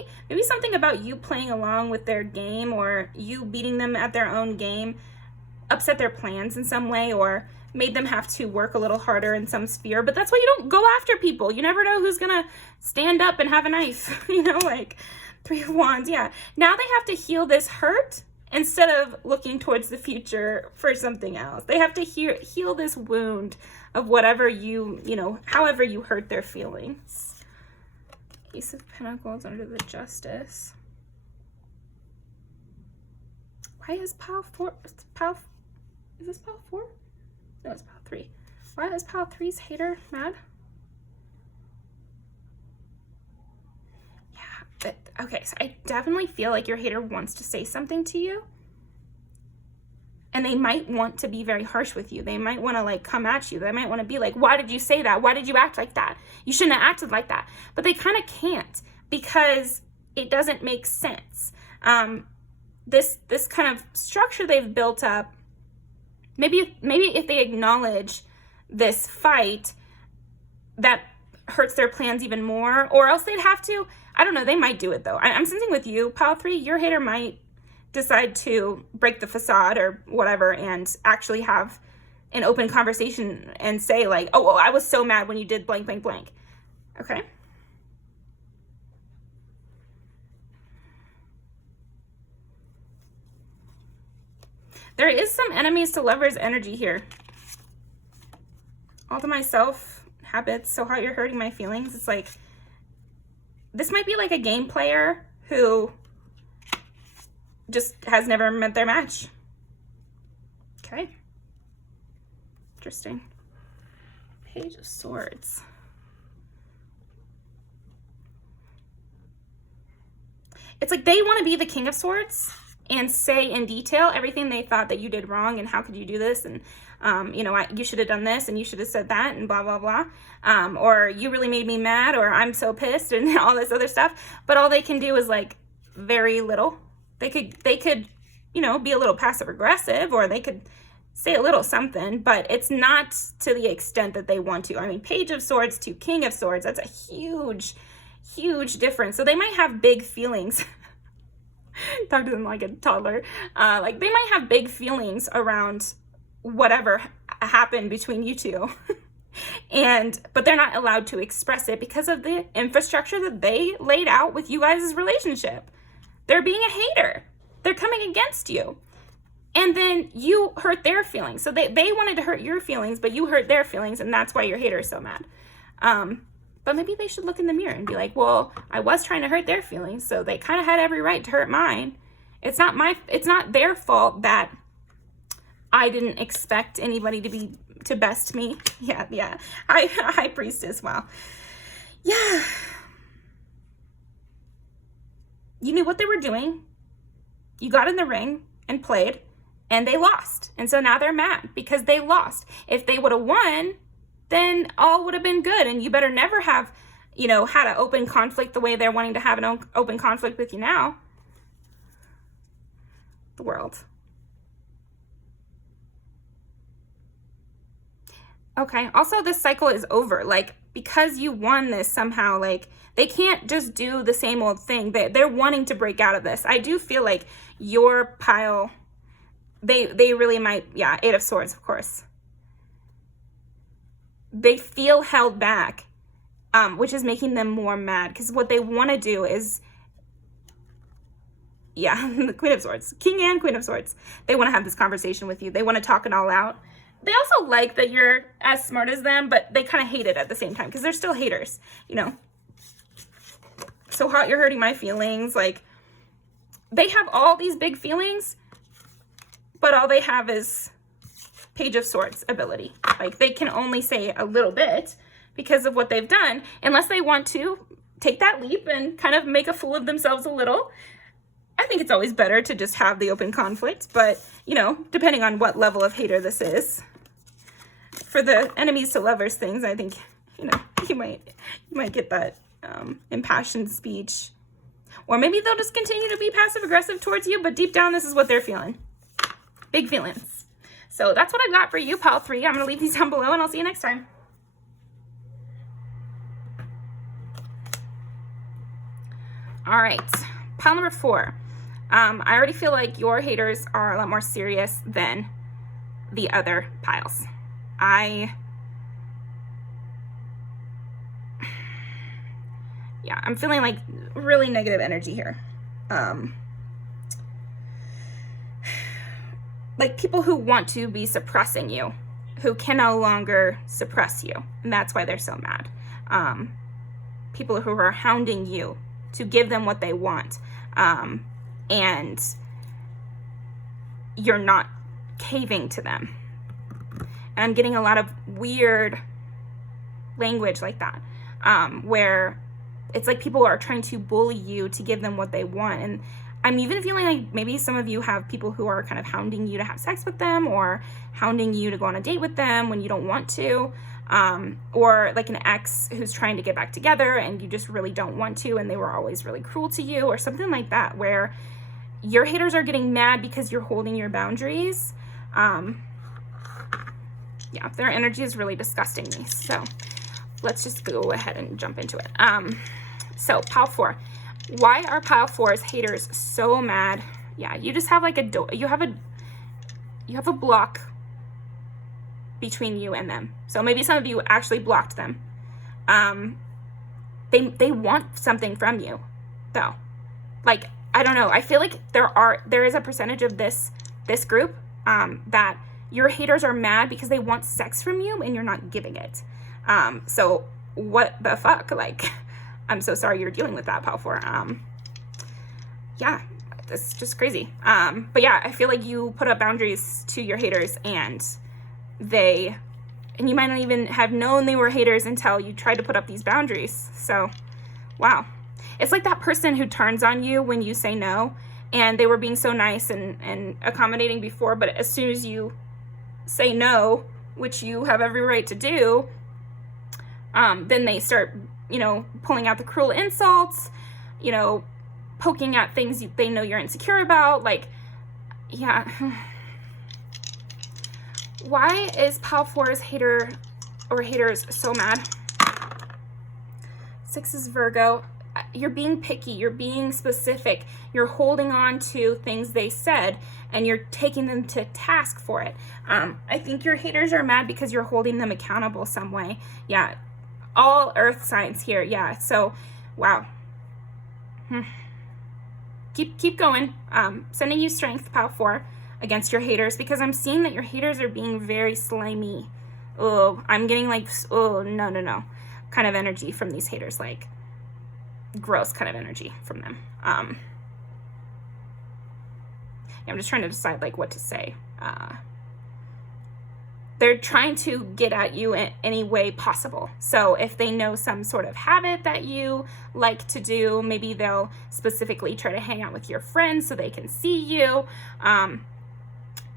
something about you playing along with their game, or you beating them at their own game, upset their plans in some way, or made them have to work a little harder in some sphere. But that's why you don't go after people. You never know who's gonna stand up and have a knife. You know, like Three of Wands. Yeah, now they have to heal this hurt instead of looking towards the future for something else. They have to heal this wound of whatever you know, however you hurt their feelings. Ace of Pentacles under the Justice. Why is Pile 4? Is this Pile 4? No, it's Pile 3. Why is Pile 3's hater mad? Yeah, but okay, so I definitely feel like your hater wants to say something to you. And they might want to be very harsh with you. They might want to like come at you. They might want to be like, why did you say that? Why did you act like that? You shouldn't have acted like that. But they kind of can't, because it doesn't make sense. This kind of structure they've built up, maybe if they acknowledge this fight, that hurts their plans even more, or else they'd have to, I don't know, they might do it though. I'm sensing with you, Pile 3, your hater might decide to break the facade or whatever and actually have an open conversation and say like, oh, I was so mad when you did blank, blank, blank. Okay. There is some enemies to lovers energy here. All to myself, habits, so hot you're hurting my feelings. It's like, this might be like a game player who just has never met their match. Okay. Interesting. Page of Swords. It's like they want to be the King of Swords and say in detail everything they thought that you did wrong and how could you do this, and you know, you should have done this and you should have said that and blah blah blah, or you really made me mad, or I'm so pissed, and all this other stuff. But all they can do is like very little. They could, you know, be a little passive aggressive, or they could say a little something, but it's not to the extent that they want to. I mean, Page of Swords to King of Swords, that's a huge, huge difference. So they might have big feelings. Talk to them like a toddler. Like they might have big feelings around whatever happened between you two. But they're not allowed to express it because of the infrastructure that they laid out with you guys' relationship. They're being a hater. They're coming against you. And then you hurt their feelings. So they wanted to hurt your feelings, but you hurt their feelings, and that's why your hater is so mad. But maybe they should look in the mirror and be like, well, I was trying to hurt their feelings, so they kind of had every right to hurt mine. It's not their fault that I didn't expect anybody to best me. Yeah. High Priestess, wow. Yeah. You knew what they were doing. You got in the ring and played, and they lost. And so now they're mad because they lost. If they would have won, then all would have been good. And you better never have, had an open conflict the way they're wanting to have an open conflict with you now. The World. Okay, also this cycle is over. Like, because you won this somehow, like, they can't just do the same old thing. They're wanting to break out of this. I do feel like your pile, they really might, yeah, Eight of Swords, of course. They feel held back, which is making them more mad, because what they want to do is, yeah, the Queen of Swords, King and Queen of Swords. They want to have this conversation with you. They want to talk it all out. They also like that you're as smart as them, but they kind of hate it at the same time because they're still haters, So hot, you're hurting my feelings. Like, they have all these big feelings, but all they have is Page of Swords ability. Like, they can only say a little bit because of what they've done, unless they want to take that leap and kind of make a fool of themselves a little. I think it's always better to just have the open conflict, but, depending on what level of hater this is. For the enemies to lovers things, I think, you might get that impassioned speech. Or maybe they'll just continue to be passive aggressive towards you, but deep down, this is what they're feeling. Big feelings. So that's what I've got for you, pile 3. I'm going to leave these down below, and I'll see you next time. All right, pile number 4. I already feel like your haters are a lot more serious than the other piles. I'm feeling like really negative energy here. Like people who want to be suppressing you, who can no longer suppress you, and that's why they're so mad. People who are hounding you to give them what they want, and you're not caving to them. And I'm getting a lot of weird language like that, where it's like people are trying to bully you to give them what they want. And I'm even feeling like maybe some of you have people who are kind of hounding you to have sex with them, or hounding you to go on a date with them when you don't want to, or like an ex who's trying to get back together and you just really don't want to, and they were always really cruel to you, or something like that, where your haters are getting mad because you're holding your boundaries. Yeah, their energy is really disgusting me. So let's just go ahead and jump into it. So pile 4. Why are pile 4's haters so mad? Yeah, you just have like you have a block between you and them. So maybe some of you actually blocked them. They want something from you, though. Like, I don't know. I feel like there is a percentage of this group that your haters are mad because they want sex from you and you're not giving it. So what the fuck? Like, I'm so sorry you're dealing with that, pile 4. Yeah, it's just crazy. But yeah, I feel like you put up boundaries to your haters, and you might not even have known they were haters until you tried to put up these boundaries. So, wow. It's like that person who turns on you when you say no, and they were being so nice and accommodating before, but as soon as you say no, which you have every right to do, then they start, pulling out the cruel insults, poking at things they know you're insecure about. Like, yeah. Why is pile 4's hater or haters so mad? 6 is Virgo. You're being picky, you're being specific, you're holding on to things they said, and you're taking them to task for it. I think your haters are mad because you're holding them accountable some way. Yeah, all earth signs here. Yeah, so, wow. Keep going. Sending you strength, pile 4, against your haters, because I'm seeing that your haters are being very slimy. Oh, I'm getting like, oh, no, kind of energy from these haters, like, gross kind of energy from them. Yeah, I'm just trying to decide like what to say. They're trying to get at you in any way possible. So if they know some sort of habit that you like to do, maybe they'll specifically try to hang out with your friends so they can see you.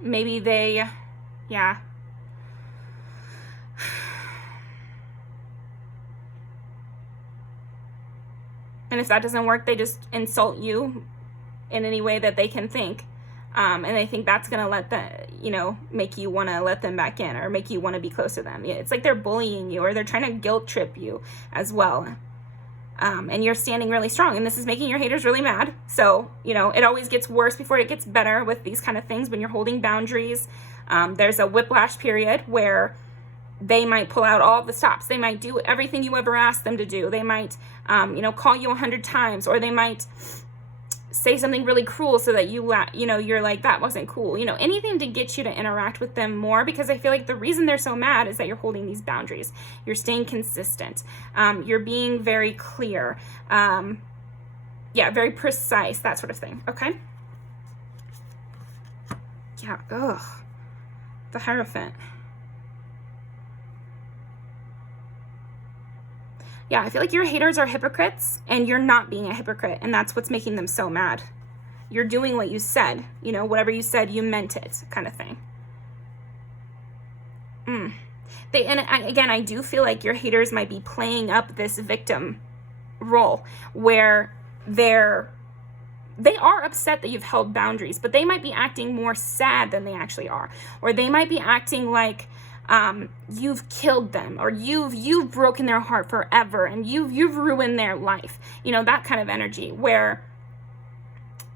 Maybe they, yeah. And if that doesn't work, they just insult you in any way that they can think. And they think that's going to let them, make you want to let them back in or make you want to be close to them. Yeah, it's like they're bullying you or they're trying to guilt trip you as well. And you're standing really strong. And this is making your haters really mad. So, it always gets worse before it gets better with these kind of things when you're holding boundaries. There's a whiplash period where they might pull out all the stops. They might do everything you ever asked them to do. They might, call you 100 times, or they might say something really cruel so that you're like, that wasn't cool. Anything to get you to interact with them more, because I feel like the reason they're so mad is that you're holding these boundaries. You're staying consistent. You're being very clear. Very precise, that sort of thing. Okay. Yeah. Ugh. The Hierophant. Yeah, I feel like your haters are hypocrites and you're not being a hypocrite, and that's what's making them so mad. You're doing what you said, whatever you said, you meant it, kind of thing. Again, I do feel like your haters might be playing up this victim role where they are upset that you've held boundaries, but they might be acting more sad than they actually are, or they might be acting like you've killed them, or you've broken their heart forever, and you've ruined their life. That kind of energy where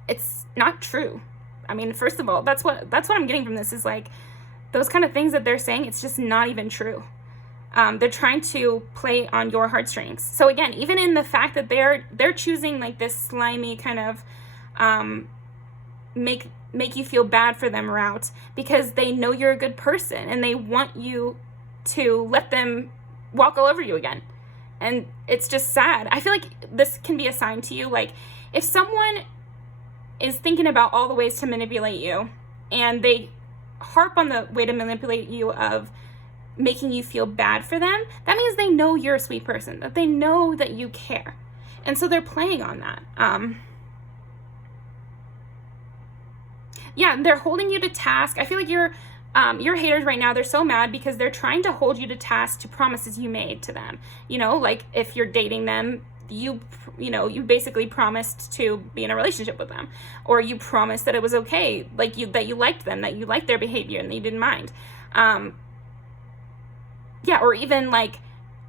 it's not true. I mean, first of all, that's what I'm getting from this is like those kind of things that they're saying. It's just not even true. They're trying to play on your heartstrings. So again, even in the fact that they're choosing like this slimy kind of make you feel bad for them route, because they know you're a good person and they want you to let them walk all over you again. And it's just sad. I feel like this can be a sign to you, like if someone is thinking about all the ways to manipulate you and they harp on the way to manipulate you of making you feel bad for them, that means they know you're a sweet person, that they know that you care. And so they're playing on that. They're holding you to task. I feel like your haters right now, they're so mad because they're trying to hold you to task to promises you made to them. Like if you're dating them, you basically promised to be in a relationship with them, or you promised that it was okay, like that you liked them, that you liked their behavior and that you didn't mind. Or even like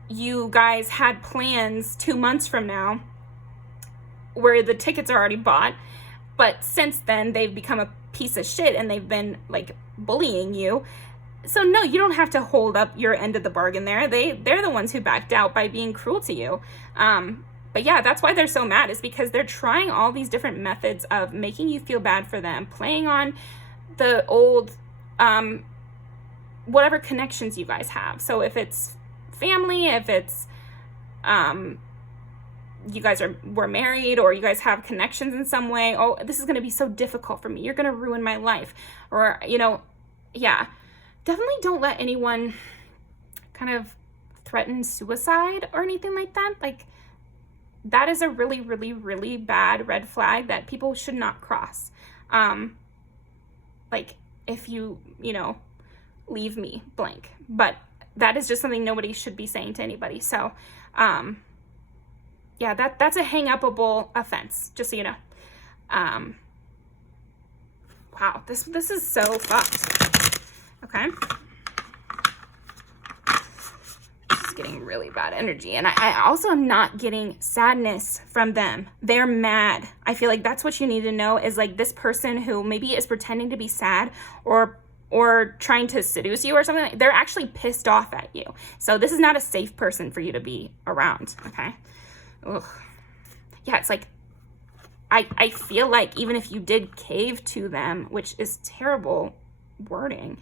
you guys had plans 2 months from now where the tickets are already bought, but since then they've become a piece of shit and they've been like bullying you. So no, you don't have to hold up your end of the bargain there. They're the ones who backed out by being cruel to you. But yeah, that's why they're so mad, is because they're trying all these different methods of making you feel bad for them, playing on the old whatever connections you guys have. So if it's family, if it's you guys were married, or you guys have connections in some way, oh, this is going to be so difficult for me, you're going to ruin my life, or definitely don't let anyone kind of threaten suicide or anything like that. Like that is a really, really, really bad red flag that people should not cross. Like if you leave me blank, but that is just something nobody should be saying to anybody. So that's a hang-upable offense, just so you know. Wow, this is so fucked. Okay. just getting really bad energy. And I also am not getting sadness from them. They're mad. I feel like that's what you need to know, is like this person who maybe is pretending to be sad or trying to seduce you or something, they're actually pissed off at you. So this is not a safe person for you to be around, okay? Ugh. Yeah, it's like, I feel like even if you did cave to them, which is terrible wording,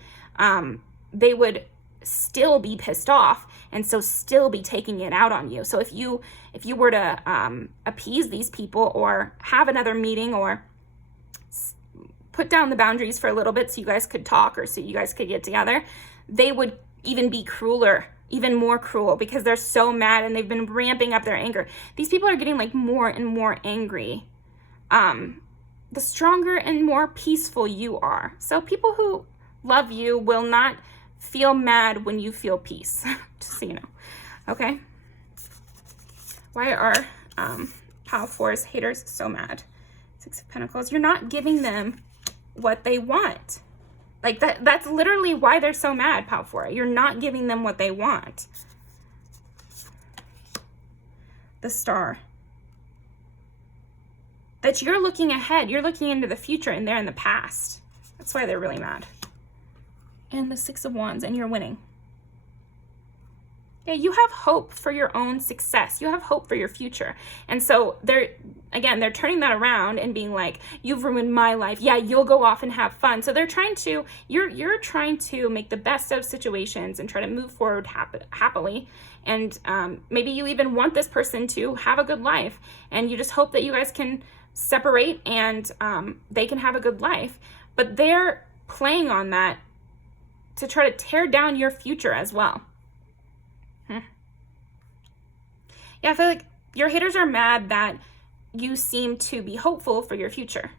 they would still be pissed off and so still be taking it out on you. So if you were to appease these people or have another meeting or put down the boundaries for a little bit so you guys could talk or so you guys could get together, they would even be crueler, even more cruel, because they're so mad and they've been ramping up their anger. These people are getting like more and more angry the stronger and more peaceful you are. So people who love you will not feel mad when you feel peace, just so you know. Okay? Why are Pile 4's haters so mad? 6 of Pentacles. You're not giving them what they want. Like that's literally why they're so mad, Pile 4. You're not giving them what they want. The Star. That you're looking ahead. You're looking into the future and they're in the past. That's why they're really mad. And the 6 of Wands, and you're winning. Yeah, you have hope for your own success. You have hope for your future. And so they're turning that around and being like, you've ruined my life. Yeah, you'll go off and have fun. So they're trying to, you're trying to make the best of situations and try to move forward happily. And maybe you even want this person to have a good life. And you just hope that you guys can separate and they can have a good life. But they're playing on that to try to tear down your future as well. Yeah, I feel like your haters are mad that you seem to be hopeful for your future.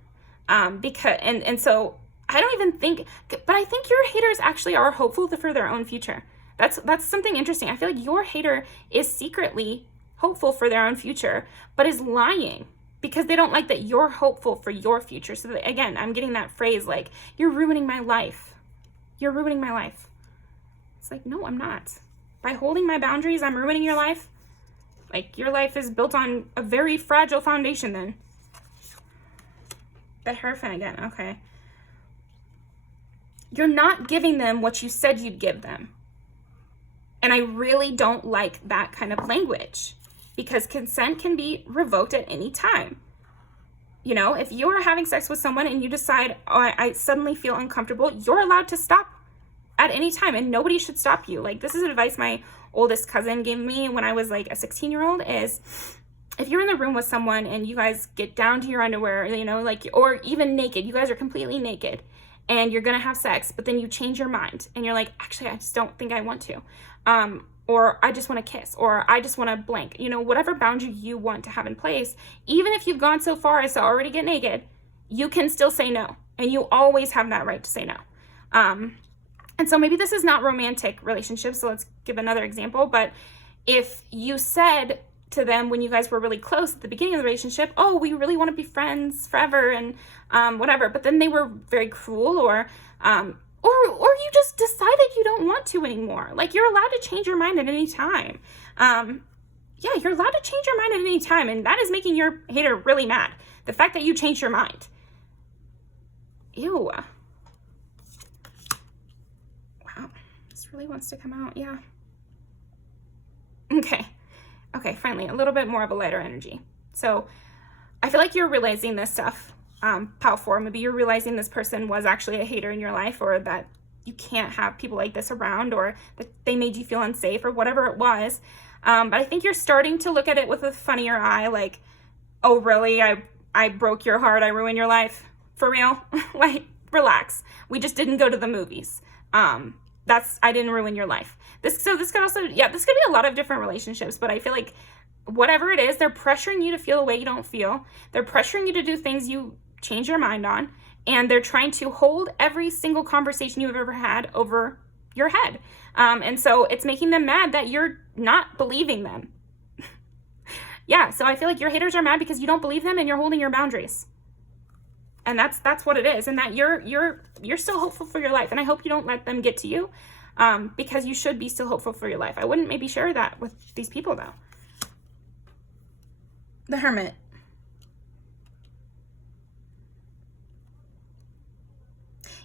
And so I don't even think, but I think your haters actually are hopeful for their own future. That's something interesting. I feel like your hater is secretly hopeful for their own future, but is lying because they don't like that you're hopeful for your future. So that, again, I'm getting that phrase like, you're ruining my life. You're ruining my life. It's like, no, I'm not. By holding my boundaries, I'm ruining your life. Like, your life is built on a very fragile foundation then. The Hierophant again, okay. You're not giving them what you said you'd give them. And I really don't like that kind of language because consent can be revoked at any time. You know, if you're having sex with someone and you decide, oh, I suddenly feel uncomfortable, you're allowed to stop at any time and nobody should stop you. Like, this is advice my oldest cousin gave me when I was like a 16-year-old is if you're in the room with someone and you guys get down to your underwear, you know, like, or even naked, you guys are completely naked and you're gonna have sex, but then you change your mind and you're like, actually, I just don't think I want to. Or I just want to kiss, or I just want to blank, you know, whatever boundary you want to have in place, even if you've gone so far as to already get naked, you can still say no. And you always have that right to say no. And so maybe this is not romantic relationships. So let's give another example. But if you said to them when you guys were really close at the beginning of the relationship, oh, we really want to be friends forever and whatever. But then they were very cruel or you just decided you don't want to anymore. Like, you're allowed to change your mind at any time. Yeah, you're allowed to change your mind at any time. And that is making your hater really mad. The fact that you changed your mind. Ew. Wow. This really wants to come out. Yeah. Okay, finally, a little bit more of a lighter energy. So I feel like you're realizing this stuff. Pile 4, maybe you're realizing this person was actually a hater in your life, or that you can't have people like this around, or that they made you feel unsafe, or whatever it was. But I think you're starting to look at it with a funnier eye, like, oh, really? I broke your heart. I ruined your life? For real? Like, relax. We just didn't go to the movies. I didn't ruin your life. This could also, this could be a lot of different relationships, but I feel like whatever it is, they're pressuring you to feel a way you don't feel. They're pressuring you to do things you change your mind on, and they're trying to hold every single conversation you've ever had over your head. And so it's making them mad that you're not believing them. Yeah, so I feel like your haters are mad because you don't believe them and you're holding your boundaries. And that's what it is. And that you're still hopeful for your life. And I hope you don't let them get to you. because you should be still hopeful for your life. I wouldn't maybe share that with these people though. The Hermit.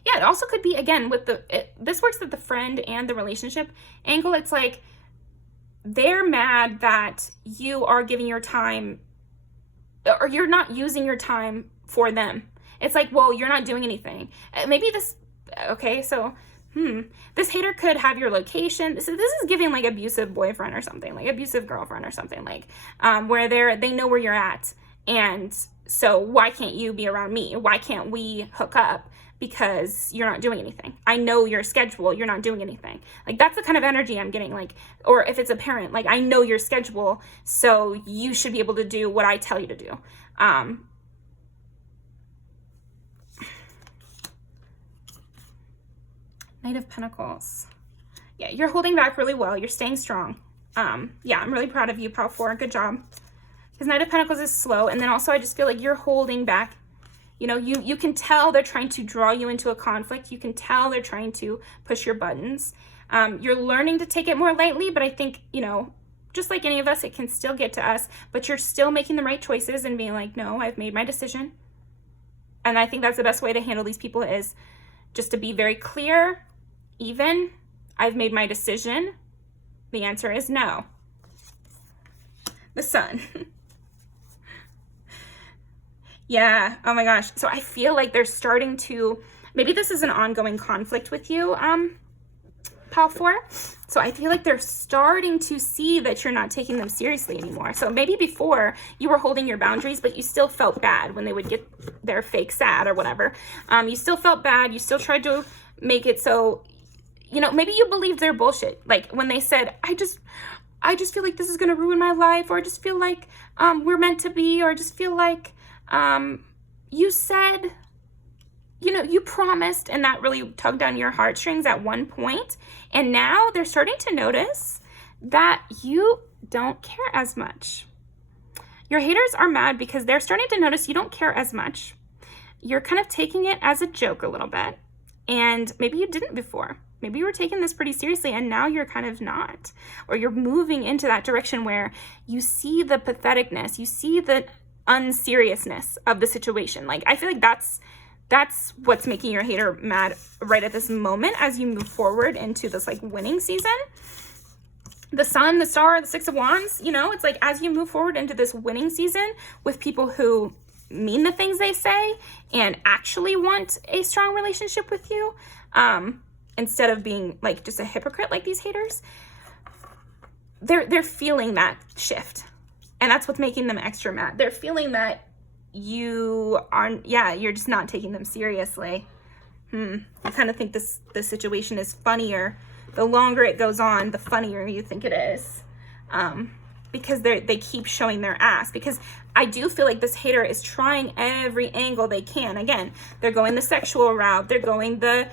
Yeah, it also could be, again, with this works with the friend and the relationship angle. It's like they're mad that you are giving your time, or you're not using your time for them. It's like, well, you're not doing anything. Maybe this, okay, so, this hater could have your location. This is giving like abusive boyfriend or something, like abusive girlfriend or something, like, where they know where you're at. And so why can't you be around me? Why can't we hook up? Because you're not doing anything. I know your schedule, you're not doing anything. Like, that's the kind of energy I'm getting. Like, or if it's a parent, like, I know your schedule, so you should be able to do what I tell you to do. Knight of Pentacles. Yeah, you're holding back really well. You're staying strong. Yeah, I'm really proud of you, Pal 4. Good job. Because Knight of Pentacles is slow. And then also I just feel like you're holding back. You know, you can tell they're trying to draw you into a conflict. You can tell they're trying to push your buttons. You're learning to take it more lightly, but I think, you know, just like any of us, it can still get to us, but you're still making the right choices and being like, no, I've made my decision. And I think that's the best way to handle these people, is just to be very clear, even, I've made my decision. The answer is no. The Sun. Yeah, oh my gosh. So I feel like they're starting to, maybe this is an ongoing conflict with you, Pal 4. So I feel like they're starting to see that you're not taking them seriously anymore. So maybe before you were holding your boundaries, but you still felt bad when they would get their fake sad or whatever. You still felt bad. You still tried to make it so, you know, maybe you believed their bullshit. Like when they said, I just feel like this is going to ruin my life, or I just feel like we're meant to be, or I just feel like you said, you know, you promised, and that really tugged on your heartstrings at one point. And now they're starting to notice that you don't care as much. Your haters are mad because they're starting to notice you don't care as much. You're kind of taking it as a joke a little bit. And maybe you didn't before. Maybe you were taking this pretty seriously, and now you're kind of not. Or you're moving into that direction where you see the patheticness, you see the unseriousness of the situation. Like, I feel like that's what's making your hater mad right at this moment as you move forward into this like winning season. The Sun, the Star, the Six of Wands, you know, it's like as you move forward into this winning season with people who mean the things they say and actually want a strong relationship with you, instead of being like just a hypocrite like these haters, they're feeling that shift. And that's what's making them extra mad. They're feeling that you aren't, you're just not taking them seriously. I kind of think this situation is funnier. The longer it goes on, the funnier you think it is. Because they keep showing their ass. Because I do feel like this hater is trying every angle they can. Again, they're going the sexual route. They're going the,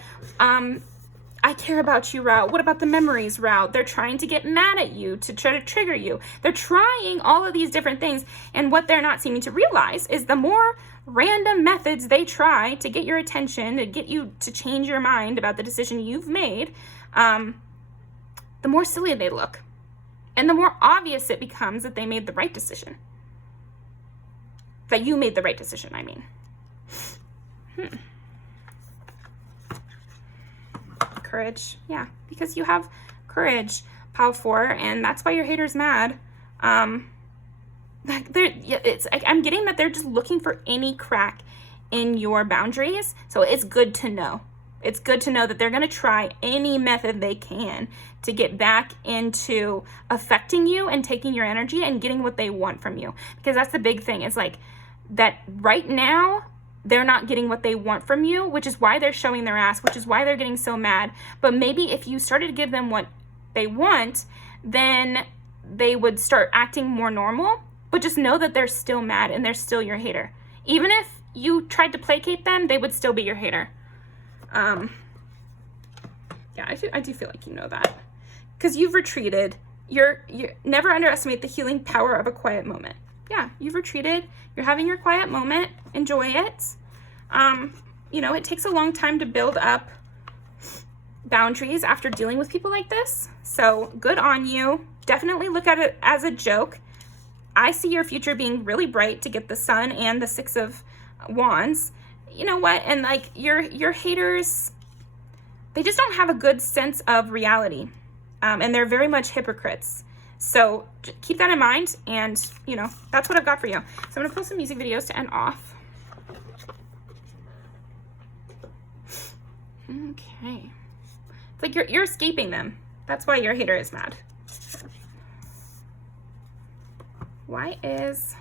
I care about you route. What about the memories route? They're trying to get mad at you, to try to trigger you. They're trying all of these different things. And what they're not seeming to realize is the more random methods they try to get your attention, to get you to change your mind about the decision you've made, the more silly they look. And the more obvious it becomes that they made the right decision. That you made the right decision, I mean. Courage. Yeah, because you have courage, Pal 4, and that's why your hater's mad. I'm getting that they're just looking for any crack in your boundaries. So it's good to know. It's good to know that they're going to try any method they can to get back into affecting you and taking your energy and getting what they want from you. Because that's the big thing, is like that right now, they're not getting what they want from you, which is why they're showing their ass, which is why they're getting so mad. But maybe if you started to give them what they want, then they would start acting more normal. But just know that they're still mad and they're still your hater. Even if you tried to placate them, they would still be your hater. Yeah, I do feel like you know that. Because you've retreated. You never underestimate the healing power of a quiet moment. Yeah, you've retreated. You're having your quiet moment. Enjoy it. You know, it takes a long time to build up. boundaries after dealing with people like this. So good on you. Definitely look at it as a joke. I see your future being really bright to get the Sun and the Six of Wands. You know what? And like your haters, they just don't have a good sense of reality. And they're very much hypocrites. So keep that in mind. And, you know, that's what I've got for you. So I'm going to pull some music videos to end off. Okay. It's like you're escaping them. That's why your hater is mad. Why is...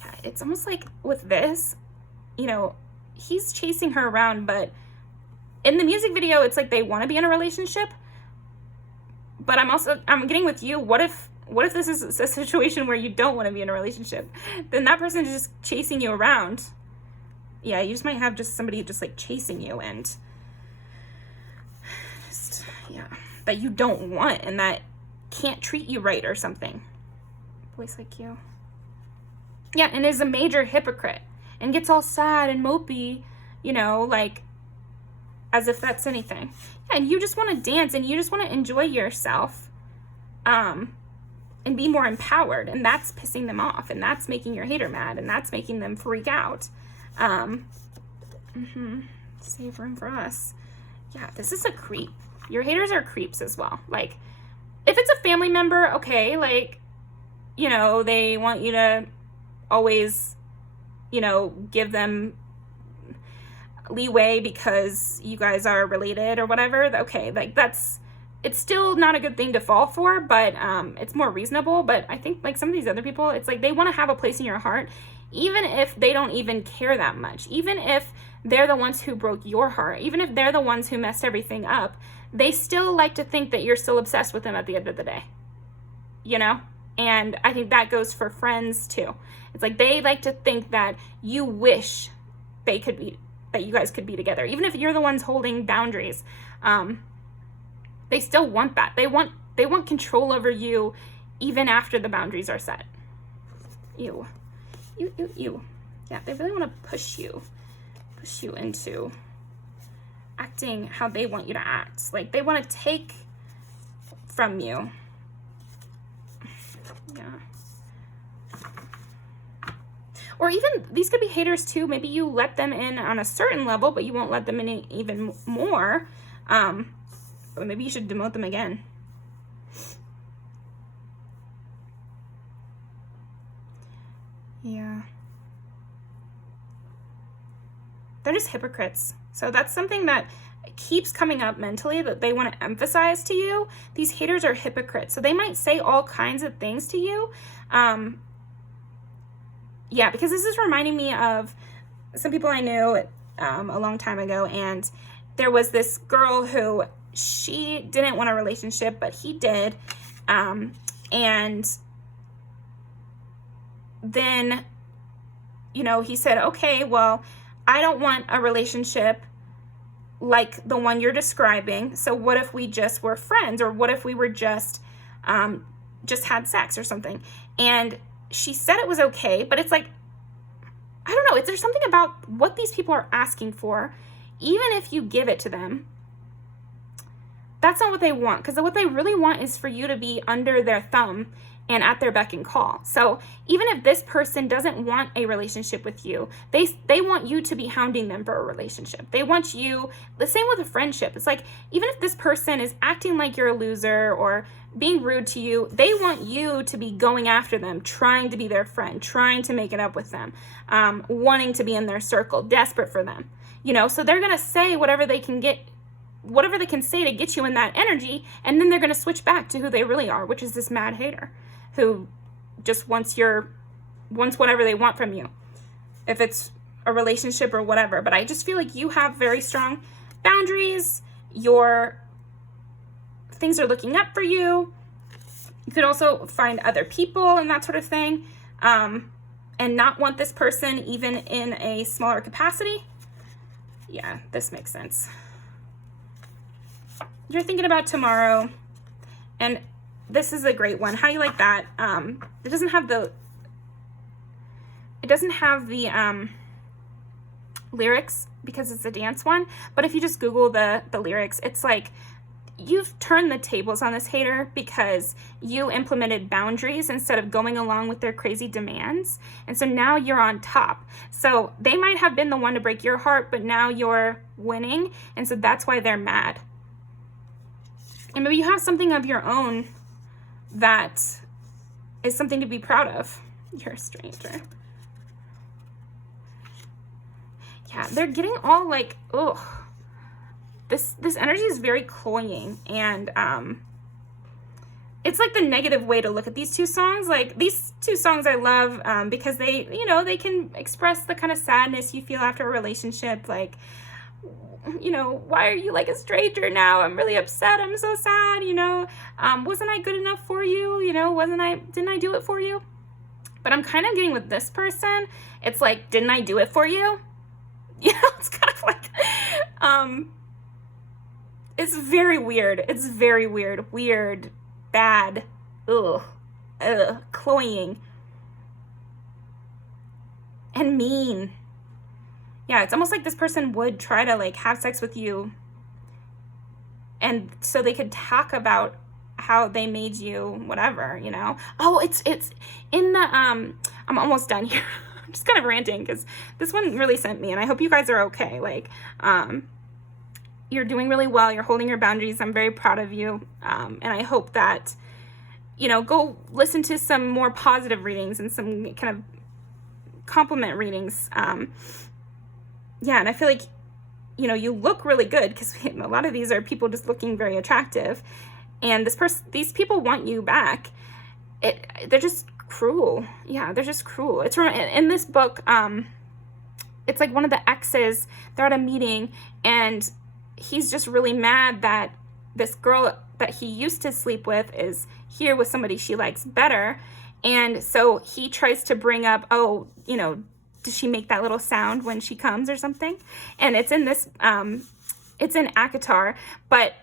Yeah, it's almost like with this, you know, he's chasing her around, but in the music video, it's like they want to be in a relationship. But I'm getting with you. What if this is a situation where you don't want to be in a relationship? Then that person is just chasing you around. Yeah, you just might have just somebody just like chasing you and just, yeah, that you don't want and that can't treat you right or something. Voice like you. Yeah, and is a major hypocrite and gets all sad and mopey, you know, like as if that's anything. Yeah, and you just want to dance and you just want to enjoy yourself and be more empowered, and that's pissing them off, and that's making your hater mad, and that's making them freak out. Save room for us. Yeah, this is a creep. Your haters are creeps as well. Like, if it's a family member, okay, like, you know, they want you to always, you know, give them leeway because you guys are related or whatever. Okay, like it's still not a good thing to fall for, but it's more reasonable. But I think like some of these other people, it's like they want to have a place in your heart, even if they don't even care that much, even if they're the ones who broke your heart, even if they're the ones who messed everything up, they still like to think that you're still obsessed with them at the end of the day, you know? And I think that goes for friends too. It's like they like to think that you wish they could be, that you guys could be together, even if you're the ones holding boundaries. They still want that. They want control over you even after the boundaries are set. Ew. Yeah, they really want to push you into acting how they want you to act. Like they want to take from you. Yeah. Or even, these could be haters too. Maybe you let them in on a certain level, but you won't let them in even more. Or maybe you should demote them again. Yeah. They're just hypocrites. So that's something that keeps coming up mentally that they want to emphasize to you. These haters are hypocrites. So they might say all kinds of things to you. Yeah, because this is reminding me of some people I knew a long time ago, and there was this girl who she didn't want a relationship, but he did, and then, you know, he said, okay, well, I don't want a relationship like the one you're describing, so what if we just were friends, or what if we were just had sex or something? And she said it was okay, but it's like, I don't know, there's something about what these people are asking for, even if you give it to them, that's not what they want, because what they really want is for you to be under their thumb and at their beck and call. So even if this person doesn't want a relationship with you, they want you to be hounding them for a relationship. They want you, the same with a friendship. It's like, even if this person is acting like you're a loser or being rude to you, they want you to be going after them, trying to be their friend, trying to make it up with them, wanting to be in their circle, desperate for them. You know, so they're going to say whatever they can say to get you in that energy, and then they're going to switch back to who they really are, which is this mad hater who just wants whatever they want from you, if it's a relationship or whatever. But I just feel like you have very strong boundaries. Your things are looking up for you. You could also find other people and that sort of thing, and not want this person even in a smaller capacity. Yeah, this makes sense. You're thinking about tomorrow, and this is a great one. How you like that? It doesn't have the lyrics because it's a dance one, but if you just Google the lyrics, it's like, you've turned the tables on this hater because you implemented boundaries instead of going along with their crazy demands. And so now you're on top. So they might have been the one to break your heart, but now you're winning. And so that's why they're mad. And maybe you have something of your own that is something to be proud of. You're a stranger. Yeah, they're getting all like, ugh. This energy is very cloying, and it's like the negative way to look at these two songs. Like, these two songs I love because they, you know, they can express the kind of sadness you feel after a relationship. Like, you know, why are you like a stranger now? I'm really upset. I'm so sad. You know, wasn't I good enough for you? You know, didn't I do it for you? But I'm kind of getting with this person. It's like, didn't I do it for you? You know, it's kind of like, it's very weird. It's very weird. Weird, bad, cloying, and mean. Yeah, it's almost like this person would try to like have sex with you, and so they could talk about how they made you whatever, you know. Oh, it's in the I'm almost done here. I'm just kind of ranting because this one really sent me, and I hope you guys are okay. Like, you're doing really well. You're holding your boundaries. I'm very proud of you. And I hope that, you know, go listen to some more positive readings and some kind of compliment readings. Yeah, and I feel like, you know, you look really good because a lot of these are people just looking very attractive. And these people want you back. They're just cruel. Yeah, they're just cruel. It's in this book, it's like one of the exes, they're at a meeting, and he's just really mad that this girl that he used to sleep with is here with somebody she likes better. And so he tries to bring up, oh, you know, does she make that little sound when she comes or something? And it's in this, it's in Akatar, but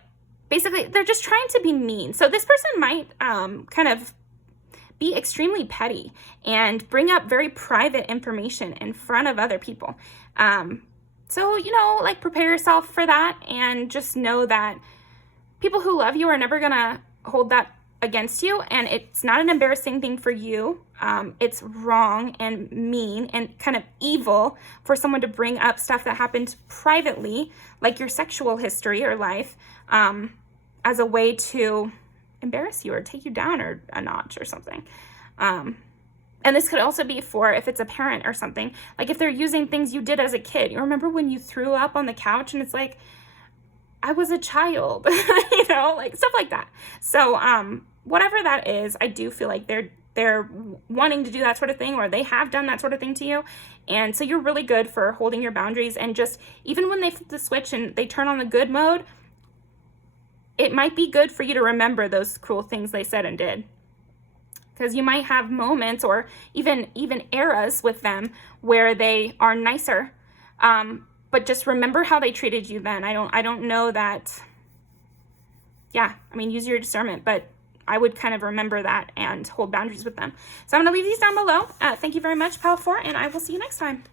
basically they're just trying to be mean. So this person might kind of be extremely petty and bring up very private information in front of other people. So, you know, like, prepare yourself for that, and just know that people who love you are never going to hold that against you, and it's not an embarrassing thing for you. It's wrong and mean and kind of evil for someone to bring up stuff that happened privately, like your sexual history or life, as a way to embarrass you or take you down or a notch or something. And this could also be for if it's a parent or something. Like, if they're using things you did as a kid. You remember when you threw up on the couch, and it's like, I was a child, you know, like stuff like that. So whatever that is, I do feel like they're wanting to do that sort of thing, or they have done that sort of thing to you. And so you're really good for holding your boundaries, and just even when they flip the switch and they turn on the good mode, it might be good for you to remember those cruel things they said and did. Because you might have moments or even eras with them where they are nicer. But just remember how they treated you then. I don't know that. Yeah, I mean, use your discernment, but I would kind of remember that and hold boundaries with them. So I'm going to leave these down below. Thank you very much, Pal 4, and I will see you next time.